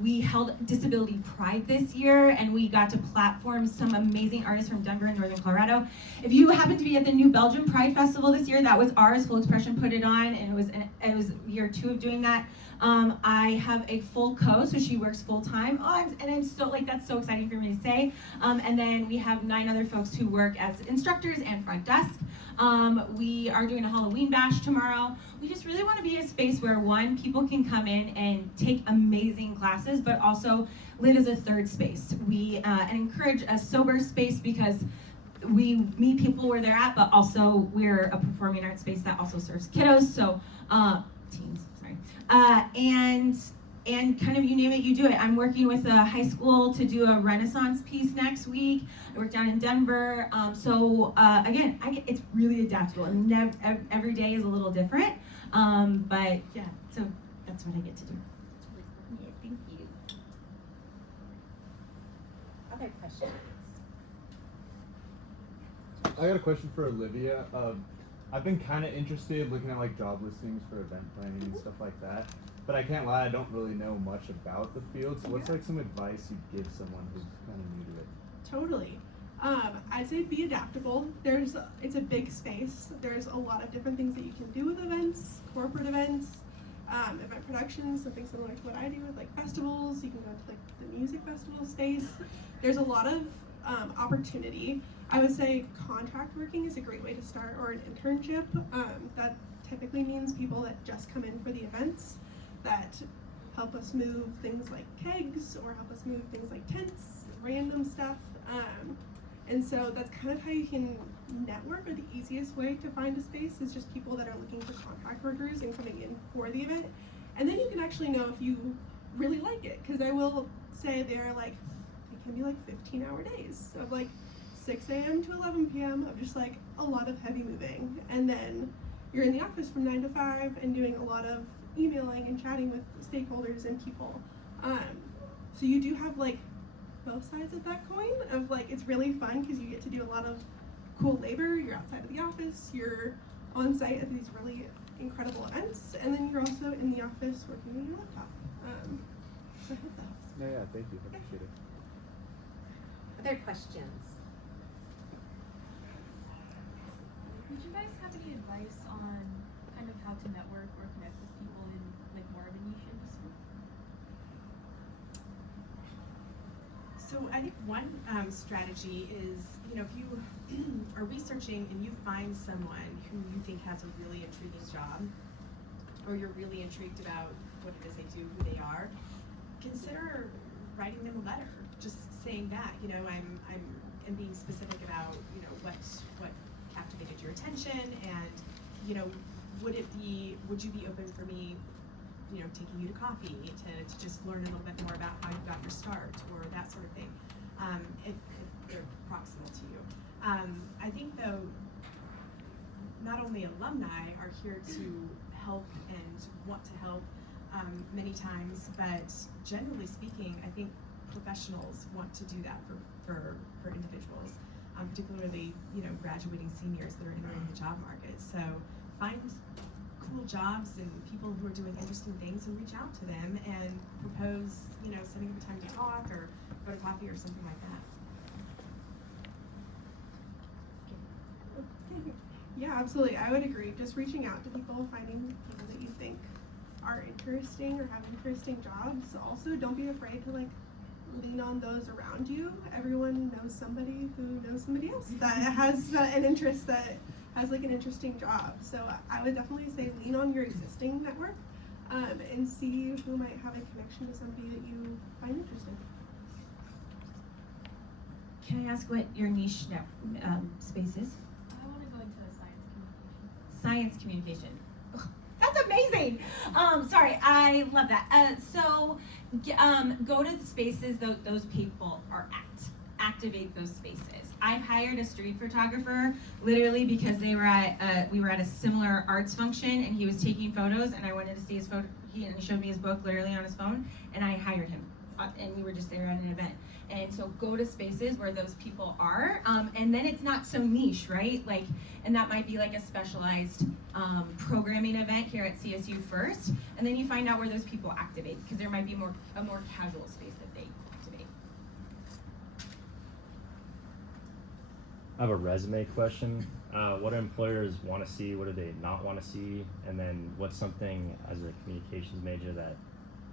we held Disability Pride this year, and we got to platform some amazing artists from Denver and Northern Colorado. If you happen to be at the New Belgium Pride Festival this year, that was ours. Full Expression put it on, and it was year 2 of doing that. I have a full co, so she works full time. I'm so that's so exciting for me to say. And then we have 9 other folks who work as instructors and front desk. We are doing a Halloween bash tomorrow. We just really want to be a space where people can come in and take amazing classes, but also live as a third space. We encourage a sober space because we meet people where they're at, but also we're a performing arts space that also serves kiddos, so teens, sorry. And kind of you name it, you do it. I'm working with a high school to do a Renaissance piece next week. I work down in Denver. Again, it's really adaptable, and every day is a little different. But yeah, so that's what I get to do. Yeah, thank you. Other questions? I got a question for Olivia. I've been kind of interested looking at like job listings for event planning and stuff like that, but I can't lie, I don't really know much about the field. So what's like some advice you'd give someone who's kind of new to it? Totally. I'd say be adaptable. It's a big space. There's a lot of different things that you can do with events, corporate events, event productions, something similar to what I do with like festivals. You can go to like the music festival space. There's a lot of opportunity. I would say contract working is a great way to start, or an internship. That typically means people that just come in for the events that help us move things like kegs or help us move things like tents, random stuff. And so that's kind of how you can network, or the easiest way to find a space is just people that are looking for contract workers and coming in for the event. And then you can actually know if you really like it, because I will say it can be like 15-hour days of like 6 a.m. to 11 p.m. of just like a lot of heavy moving. And then you're in the office from 9 to 5 and doing a lot of emailing and chatting with stakeholders and people. So you do have like both sides of that coin of like, it's really fun because you get to do a lot of cool labor. You're outside of the office, you're on site at these really incredible events, and then you're also in the office working on your laptop. So I hope that helps. Yeah, thank you. I appreciate it. Other questions? Would you guys have any advice on kind of how to network or connect with people in like more of a niche industry? So I think one strategy is, if you are researching and you find someone who you think has a really intriguing job, or you're really intrigued about what it is they do, who they are, consider writing them a letter, just saying that, I'm being specific about, what captivated your attention, and, would you be open for me, taking you to coffee to just learn a little bit more about how you got your start, or that sort of thing, if they're proximal to you. I think though, not only alumni are here to help and want to help many times, but generally speaking, I think professionals want to do that for individuals. particularly, graduating seniors that are entering the job market. So find cool jobs and people who are doing interesting things and reach out to them and propose, setting up a time to talk or go to coffee or something like that. Yeah, absolutely. I would agree. Just reaching out to people, finding people that you think are interesting or have interesting jobs. Also, don't be afraid to lean on those around you. Everyone knows somebody who knows somebody else that has an interest that has an interesting job. So I would definitely say lean on your existing network and see who might have a connection to somebody that you find interesting. Can I ask what your niche space is? I want to go into Science communication. Ugh, that's amazing. Sorry, I love that. So go to the spaces those people are at. Activate those spaces. I've hired a street photographer literally because we were at a similar arts function and he was taking photos and I wanted to see his photo. He showed me his book literally on his phone and I hired him and we were just there at an event. And so go to spaces where those people are, and then it's not so niche, right? And that might be a specialized programming event here at CSU first, and then you find out where those people activate because there might be a more casual space that they activate. I have a resume question. What do employers want to see? What do they not want to see? And then what's something as a communications major that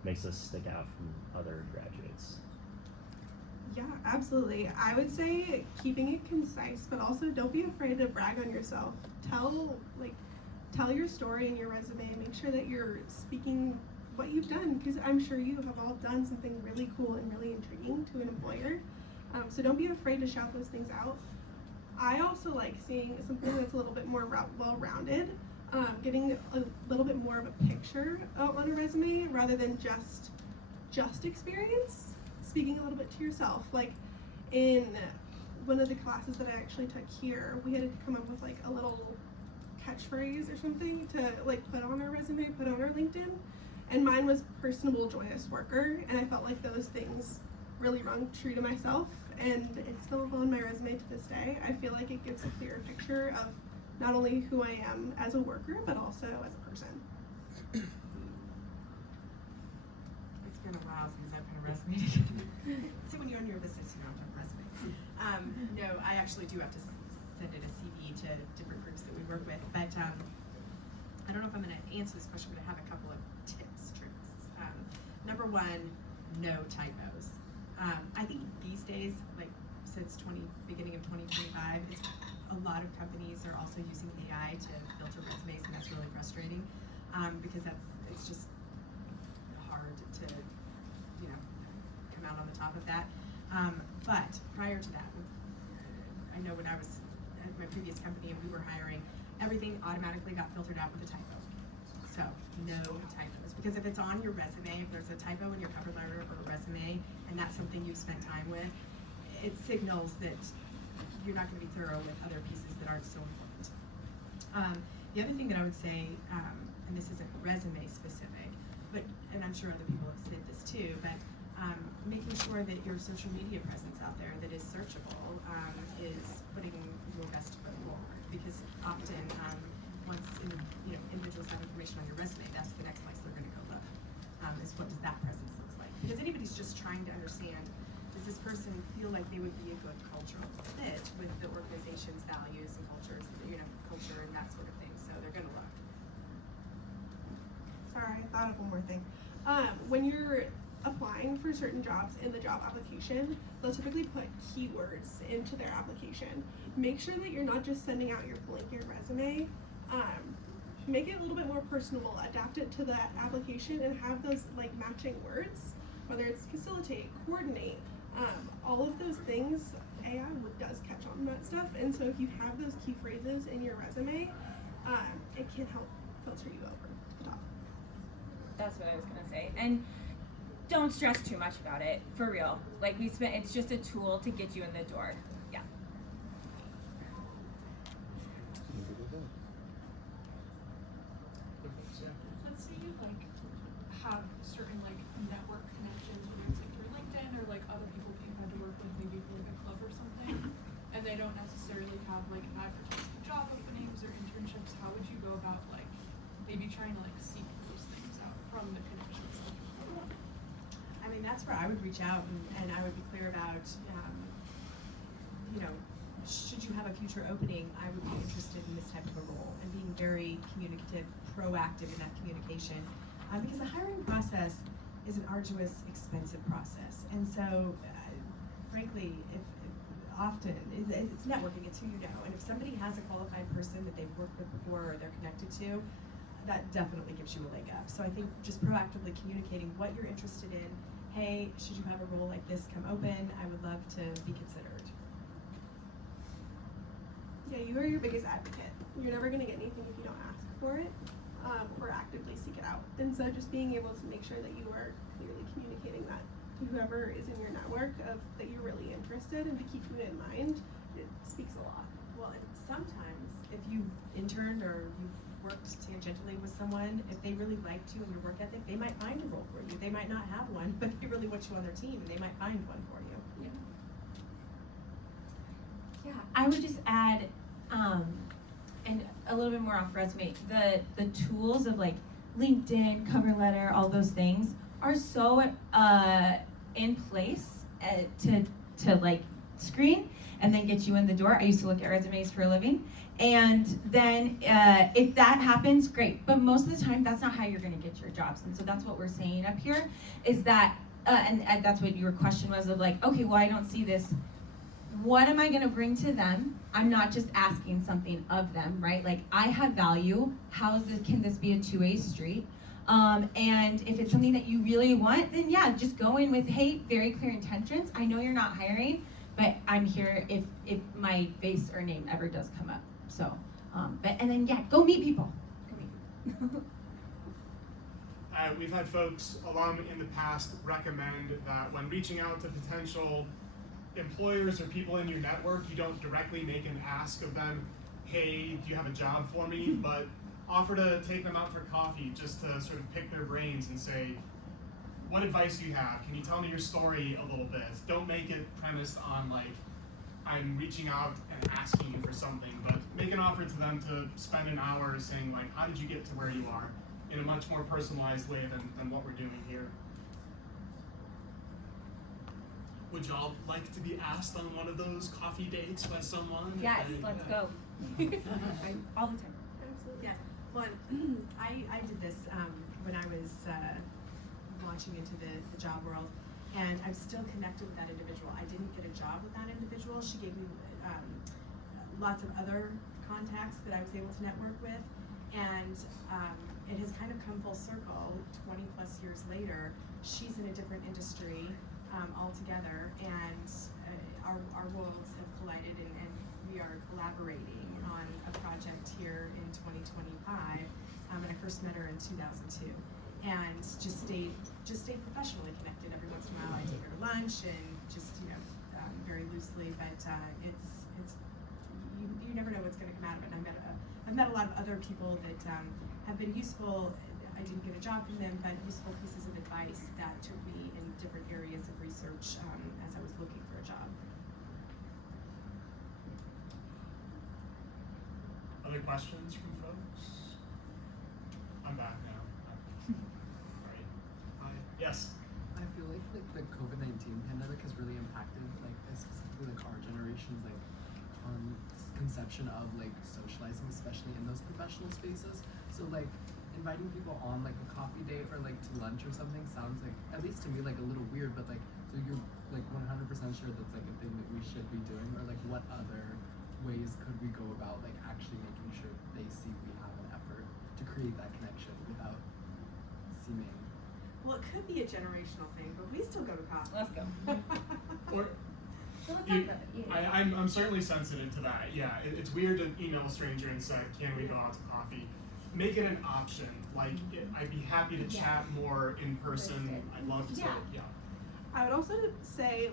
makes us stick out from other graduates? Yeah, absolutely. I would say keeping it concise, but also don't be afraid to brag on yourself. Tell your story in your resume. Make sure that you're speaking what you've done, because I'm sure you have all done something really cool and really intriguing to an employer. So don't be afraid to shout those things out. I also like seeing something that's a little bit more well-rounded, getting a little bit more of a picture on a resume rather than just experience. Speaking a little bit to yourself. In one of the classes that I actually took here, we had to come up with a little catchphrase or something to put on our resume, put on our LinkedIn, and mine was personable, joyous worker, and I felt like those things really rung true to myself, and it's still on my resume to this day. I feel like it gives a clearer picture of not only who I am as a worker, but also as a person. It's been a while since I've had a resume. So when you're on your business, you don't have a resume. No, I actually do have to send in a CV to different groups that we work with, but I don't know if I'm going to answer this question, but I have a couple of tricks. Number one, no typos. I think these days, since beginning of 2025, a lot of companies are also using AI to filter resumes, and that's really frustrating because it's just hard to come out on the top of that. But prior to that, I know when I was at my previous company and we were hiring, everything automatically got filtered out with a typo. So no typos, because if it's on your resume, if there's a typo in your cover letter or resume, and that's something you've spent time with, it signals that you're not going to be thorough with other pieces that aren't so important. The other thing that I would say, and this isn't resume specific, and I'm sure other people have said this too, but making sure that your social media presence out there that is searchable is putting your best foot forward, because often once individuals have information on your resume, that's the next place they're going to go look, is what does that presence look like, because anybody's just trying to understand, does this person feel like they would be a good cultural fit with the organization's values and culture and that sort of thing, so they're going to look. Sorry, I thought of one more thing. When you're applying for certain jobs in the job application, they'll typically put keywords into their application. Make sure that you're not just sending out your blanket resume. Make it a little bit more personable, adapt it to the application, and have those matching words, whether it's facilitate, coordinate, all of those things. AI does catch on that stuff, and so if you have those key phrases in your resume, it can help filter you over to the top. That's what I was gonna say. And don't stress too much about it, for real. It's just a tool to get you in the door. Yeah. Let's say you have certain network connections, whether it's through LinkedIn or other people that you've had to work with, maybe for a club or something, and they don't trying to like seek those things out from the connections. I mean, that's where I would reach out and I would be clear about, should you have a future opening, I would be interested in this type of a role and being very communicative, proactive in that communication. Because the hiring process is an arduous, expensive process. And so, frankly, if often, it's networking, it's who you know. And if somebody has a qualified person that they've worked with before or they're connected to, that definitely gives you a leg up. So I think just proactively communicating what you're interested in. Hey, should you have a role like this come open? I would love to be considered. Yeah, you are your biggest advocate. You're never gonna get anything if you don't ask for it, or actively seek it out. And so just being able to make sure that you are clearly communicating that to whoever is in your network of that you're really interested and to keep you in mind, it speaks a lot. Well, and sometimes if you've interned or you've worked tangentially with someone, if they really liked you and your work ethic, they might find a role for you. They might not have one, but they really want you on their team and they might find one for you. Yeah, I would just add, and a little bit more off resume, the tools of like LinkedIn, cover letter, all those things are so in place to like screen and then get you in the door. I used to look at resumes for a living. And then if that happens, great. But most of the time, that's not how you're gonna get your jobs. And so that's what we're saying up here is that, and that's what your question was of like, okay, well, I don't see this. What am I gonna bring to them? I'm not just asking something of them, right? Like I have value. Can this be a two-way street? And if it's something that you really want, then yeah, just go in with, hey, very clear intentions. I know you're not hiring, but I'm here if my face or name ever does come up. So, and then yeah, go meet people. Go meet people. We've had folks, alum in the past, recommend that when reaching out to potential employers or people in your network, you don't directly make an ask of them, hey, do you have a job for me? But offer to take them out for coffee just to sort of pick their brains and say, what advice do you have? Can you tell me your story a little bit? Don't make it premised on like, I'm reaching out and asking you for something, but make an offer to them to spend an hour saying like, how did you get to where you are in a much more personalized way than what we're doing here. Would y'all like to be asked on one of those coffee dates by someone? Yes, let's go. All the time. Absolutely. Yes. Well, I did this when I was launching into the job world, and I'm still connected with that individual. I didn't get a job with that individual. She gave me lots of other contacts that I was able to network with, and it has kind of come full circle 20 plus years later. She's in a different industry altogether, and our worlds have collided, and we are collaborating on a project here in 2025. And I first met her in 2002, and just stayed professionally connected. Every once in a while, I take her to lunch, and just very loosely. But it's you never know what's going to come out of it. And I've met a lot of other people that have been useful. I didn't get a job from them, but useful pieces of advice that took me in different areas of research as I was looking for a job. Other questions from folks? I'm back now. Alright. Hi. Yes. I feel like the COVID-19 pandemic has really impacted specifically our generation's conception of socializing, especially in those professional spaces. So inviting people on a coffee date or to lunch or something sounds at least to me a little weird, but so you're 100% sure that's a thing that we should be doing, or what other ways could we go about actually making sure they see we have an effort to create that connection without seeming. Well, it could be a generational thing, but we still go to coffee. Let's go. Or, I'm certainly sensitive to that. Yeah, it's weird to email a stranger and say, can we go out to coffee? Make it an option. I'd be happy to chat more in person. I'd love to. Yeah. I would also say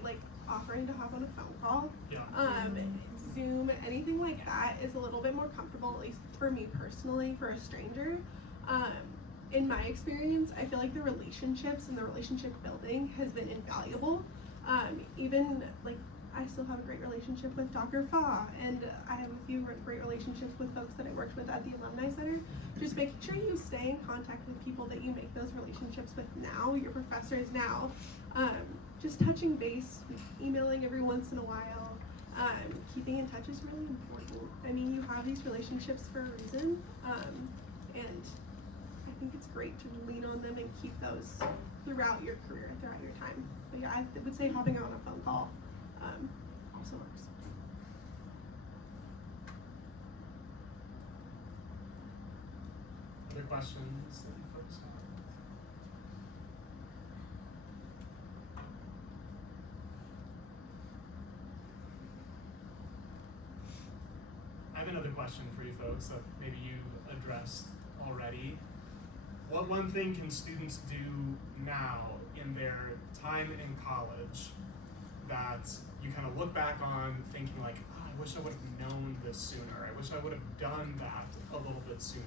offering to hop on a phone call. Yeah. Zoom, anything like that is a little bit more comfortable, at least for me personally, for a stranger. In my experience, I feel like the relationships and the relationship building has been invaluable. Even I still have a great relationship with Dr. Fa, and I have a few great relationships with folks that I worked with at the Alumni Center. Just making sure you stay in contact with people that you make those relationships with now, your professors now. Just touching base, emailing every once in a while, keeping in touch is really important. I mean, you have these relationships for a reason, and I think it's great to lean on them and keep those throughout your career, throughout your time. But yeah, I would say hopping on a phone call also works. Other questions that you folks have? I have another question for you folks that maybe you've addressed already. What one thing can students do now in their time in college that you kind of look back on thinking like, oh, I wish I would have known this sooner. I wish I would have done that a little bit sooner.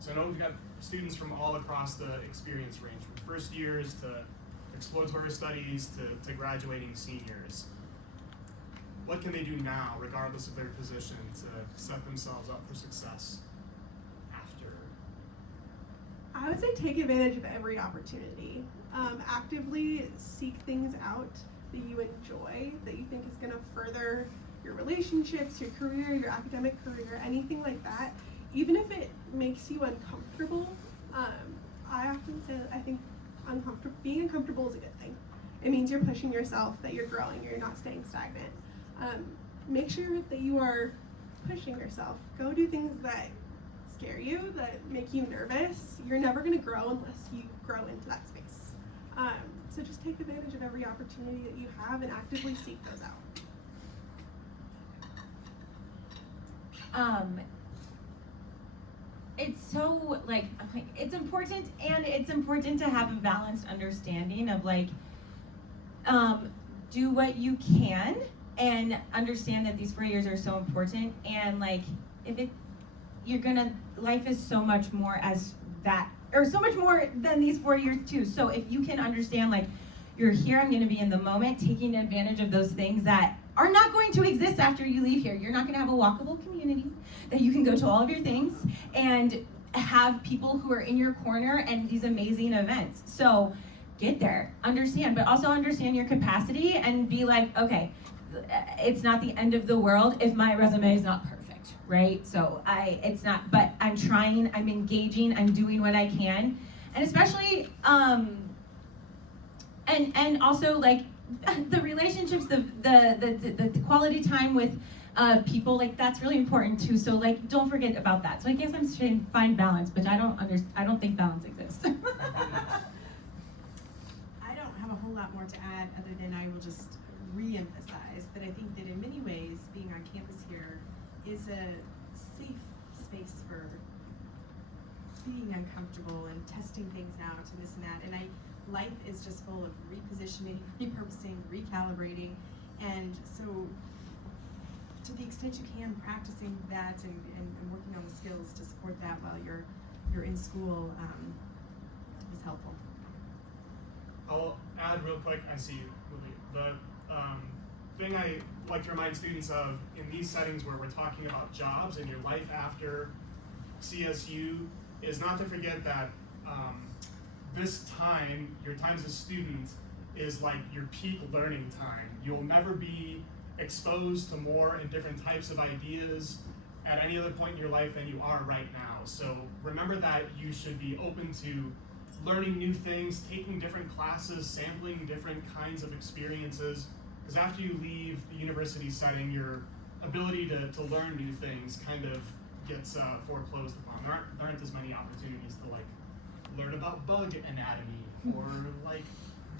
So I know we've got students from all across the experience range, from first years to exploratory studies to graduating seniors. What can they do now, regardless of their position, to set themselves up for success after? I would say take advantage of every opportunity. Actively seek things out that you enjoy, that you think is going to further your relationships, your career, your academic career, anything like that. Even if it makes you uncomfortable, I often say that I think being uncomfortable is a good thing. It means you're pushing yourself, that you're growing, you're not staying stagnant. Make sure that you are pushing yourself. Go do things that scare you, that make you nervous. You're never going to grow unless you grow into that space. So just take advantage of every opportunity that you have and actively seek those out. It's so it's important, and it's important to have a balanced understanding of do what you can and understand that these 4 years are so important, and life is so much more as that, or so much more than these 4 years too. So if you can understand you're here, I'm gonna be in the moment, taking advantage of those things that are not going to exist after you leave here. You're not gonna have a walkable community that you can go to all of your things and have people who are in your corner and these amazing events. So get there, understand, but also understand your capacity and be like, okay, it's not the end of the world if my resume is not perfect, right? So it's not, but I'm trying, I'm engaging, I'm doing what I can. And especially, and also the relationships, the quality time with people, that's really important too. So don't forget about that. So I guess I'm trying to find balance, but I don't think balance exists. I don't have a whole lot more to add other than I will just re-emphasize that I think that in many ways being on campus here is a safe space for being uncomfortable and testing things out and this and that. And life is just full of repositioning, repurposing, recalibrating, and so to the extent you can, practicing that and working on the skills to support that while you're in school is helpful. I'll add real quick, I see you, Lily. The thing I like to remind students of in these settings where we're talking about jobs and your life after CSU is not to forget that this time, your time as a student, is your peak learning time. You'll never be exposed to more and different types of ideas at any other point in your life than you are right now. So remember that you should be open to learning new things, taking different classes, sampling different kinds of experiences, because after you leave the university setting, your ability to learn new things kind of gets foreclosed upon. There aren't as many opportunities to learn about bug anatomy or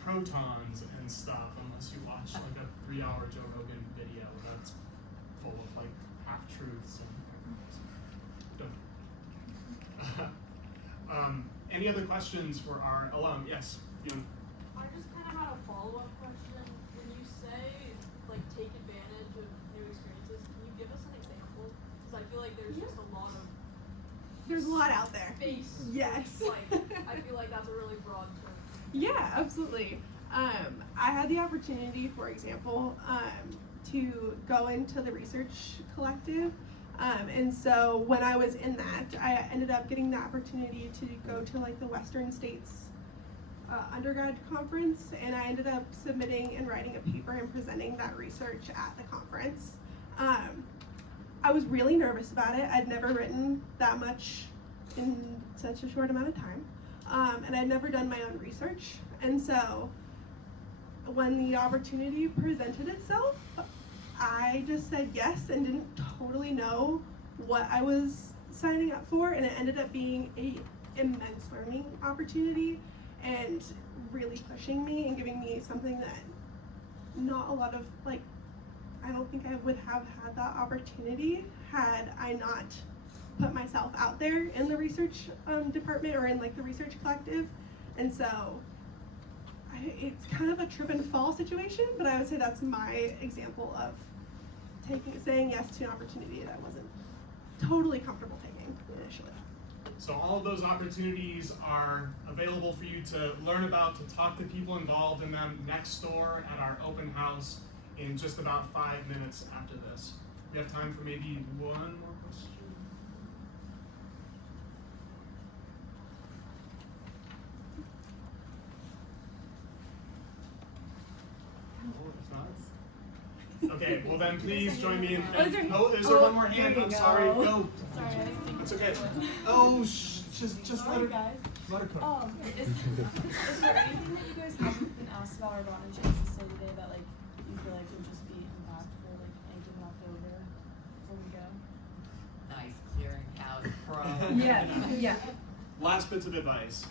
protons and stuff, unless you watch a 3-hour Joe Rogan video that's full of half-truths and any other questions for our alum? Yes, Yoon. I just kind of had a follow-up question. When you say take advantage of new experiences, can you give us an example? Because I feel like there's just a lot of There's a lot out there. space. Yes. I feel like that's a really broad term. Yeah, absolutely. I had the opportunity, for example, to go into the research collective. And so when I was in that, I ended up getting the opportunity to go to like the Western States undergrad conference, and I ended up submitting and writing a paper and presenting that research at the conference. I was really nervous about it. I'd never written that much in such a short amount of time, and I'd never done my own research. And so when the opportunity presented itself, I just said yes and didn't totally know what I was signing up for, and it ended up being a immense learning opportunity and really pushing me and giving me something that not a lot of, like, I don't think I would have had that opportunity had I not put myself out there in the research department or in like the research collective. And so it's kind of a trip and fall situation, but I would say that's my example of saying yes to an opportunity that I wasn't totally comfortable taking initially. So all of those opportunities are available for you to learn about, to talk to people involved in them next door at our open house in just about 5 minutes after this. We have time for maybe one more question. Okay, well then please join me in thanking. Oh, is there one more hand? I'm sorry. No. Sorry, I was thinking. It's okay. Oh, just let her. guys. Let her cook. Is there anything that you guys haven't been asked about or gotten a chance to say today that like you feel like would just be impactful, like anything left over before we go? Nice clearing out pro. Yeah. Last bits of advice.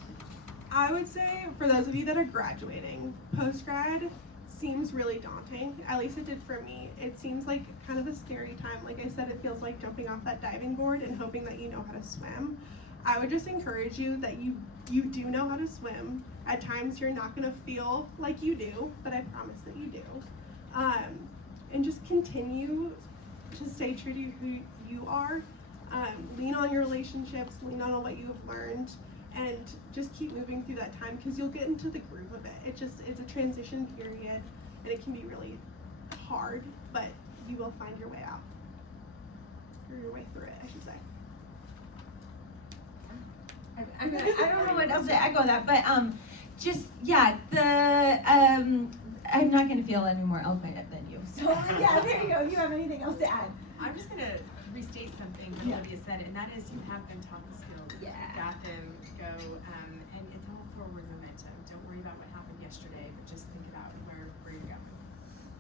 I would say for those of you that are graduating, post-grad seems really daunting. At least it did for me. It seems like kind of a scary time. Like I said, it feels like jumping off that diving board and hoping that you know how to swim. I would just encourage you that you do know how to swim. At times you're not going to feel like you do, but I promise that you do. And just continue to stay true to who you are. Lean on your relationships, lean on what you have learned, and just keep moving through that time because you'll get into the groove of it. It's a transition period, and it can be really hard, but you will find your way out, or your way through it, I should say. I don't know what else to echo that, but just yeah, I'm not gonna feel any more eloquent than you. So yeah, there you go. Do you have anything else to add? I'm just gonna restate something that Olivia said, and that is you have been taught the skills. Yeah. You got them. Go, and it's all forward momentum. Don't worry about what happened yesterday, but just think about where you go.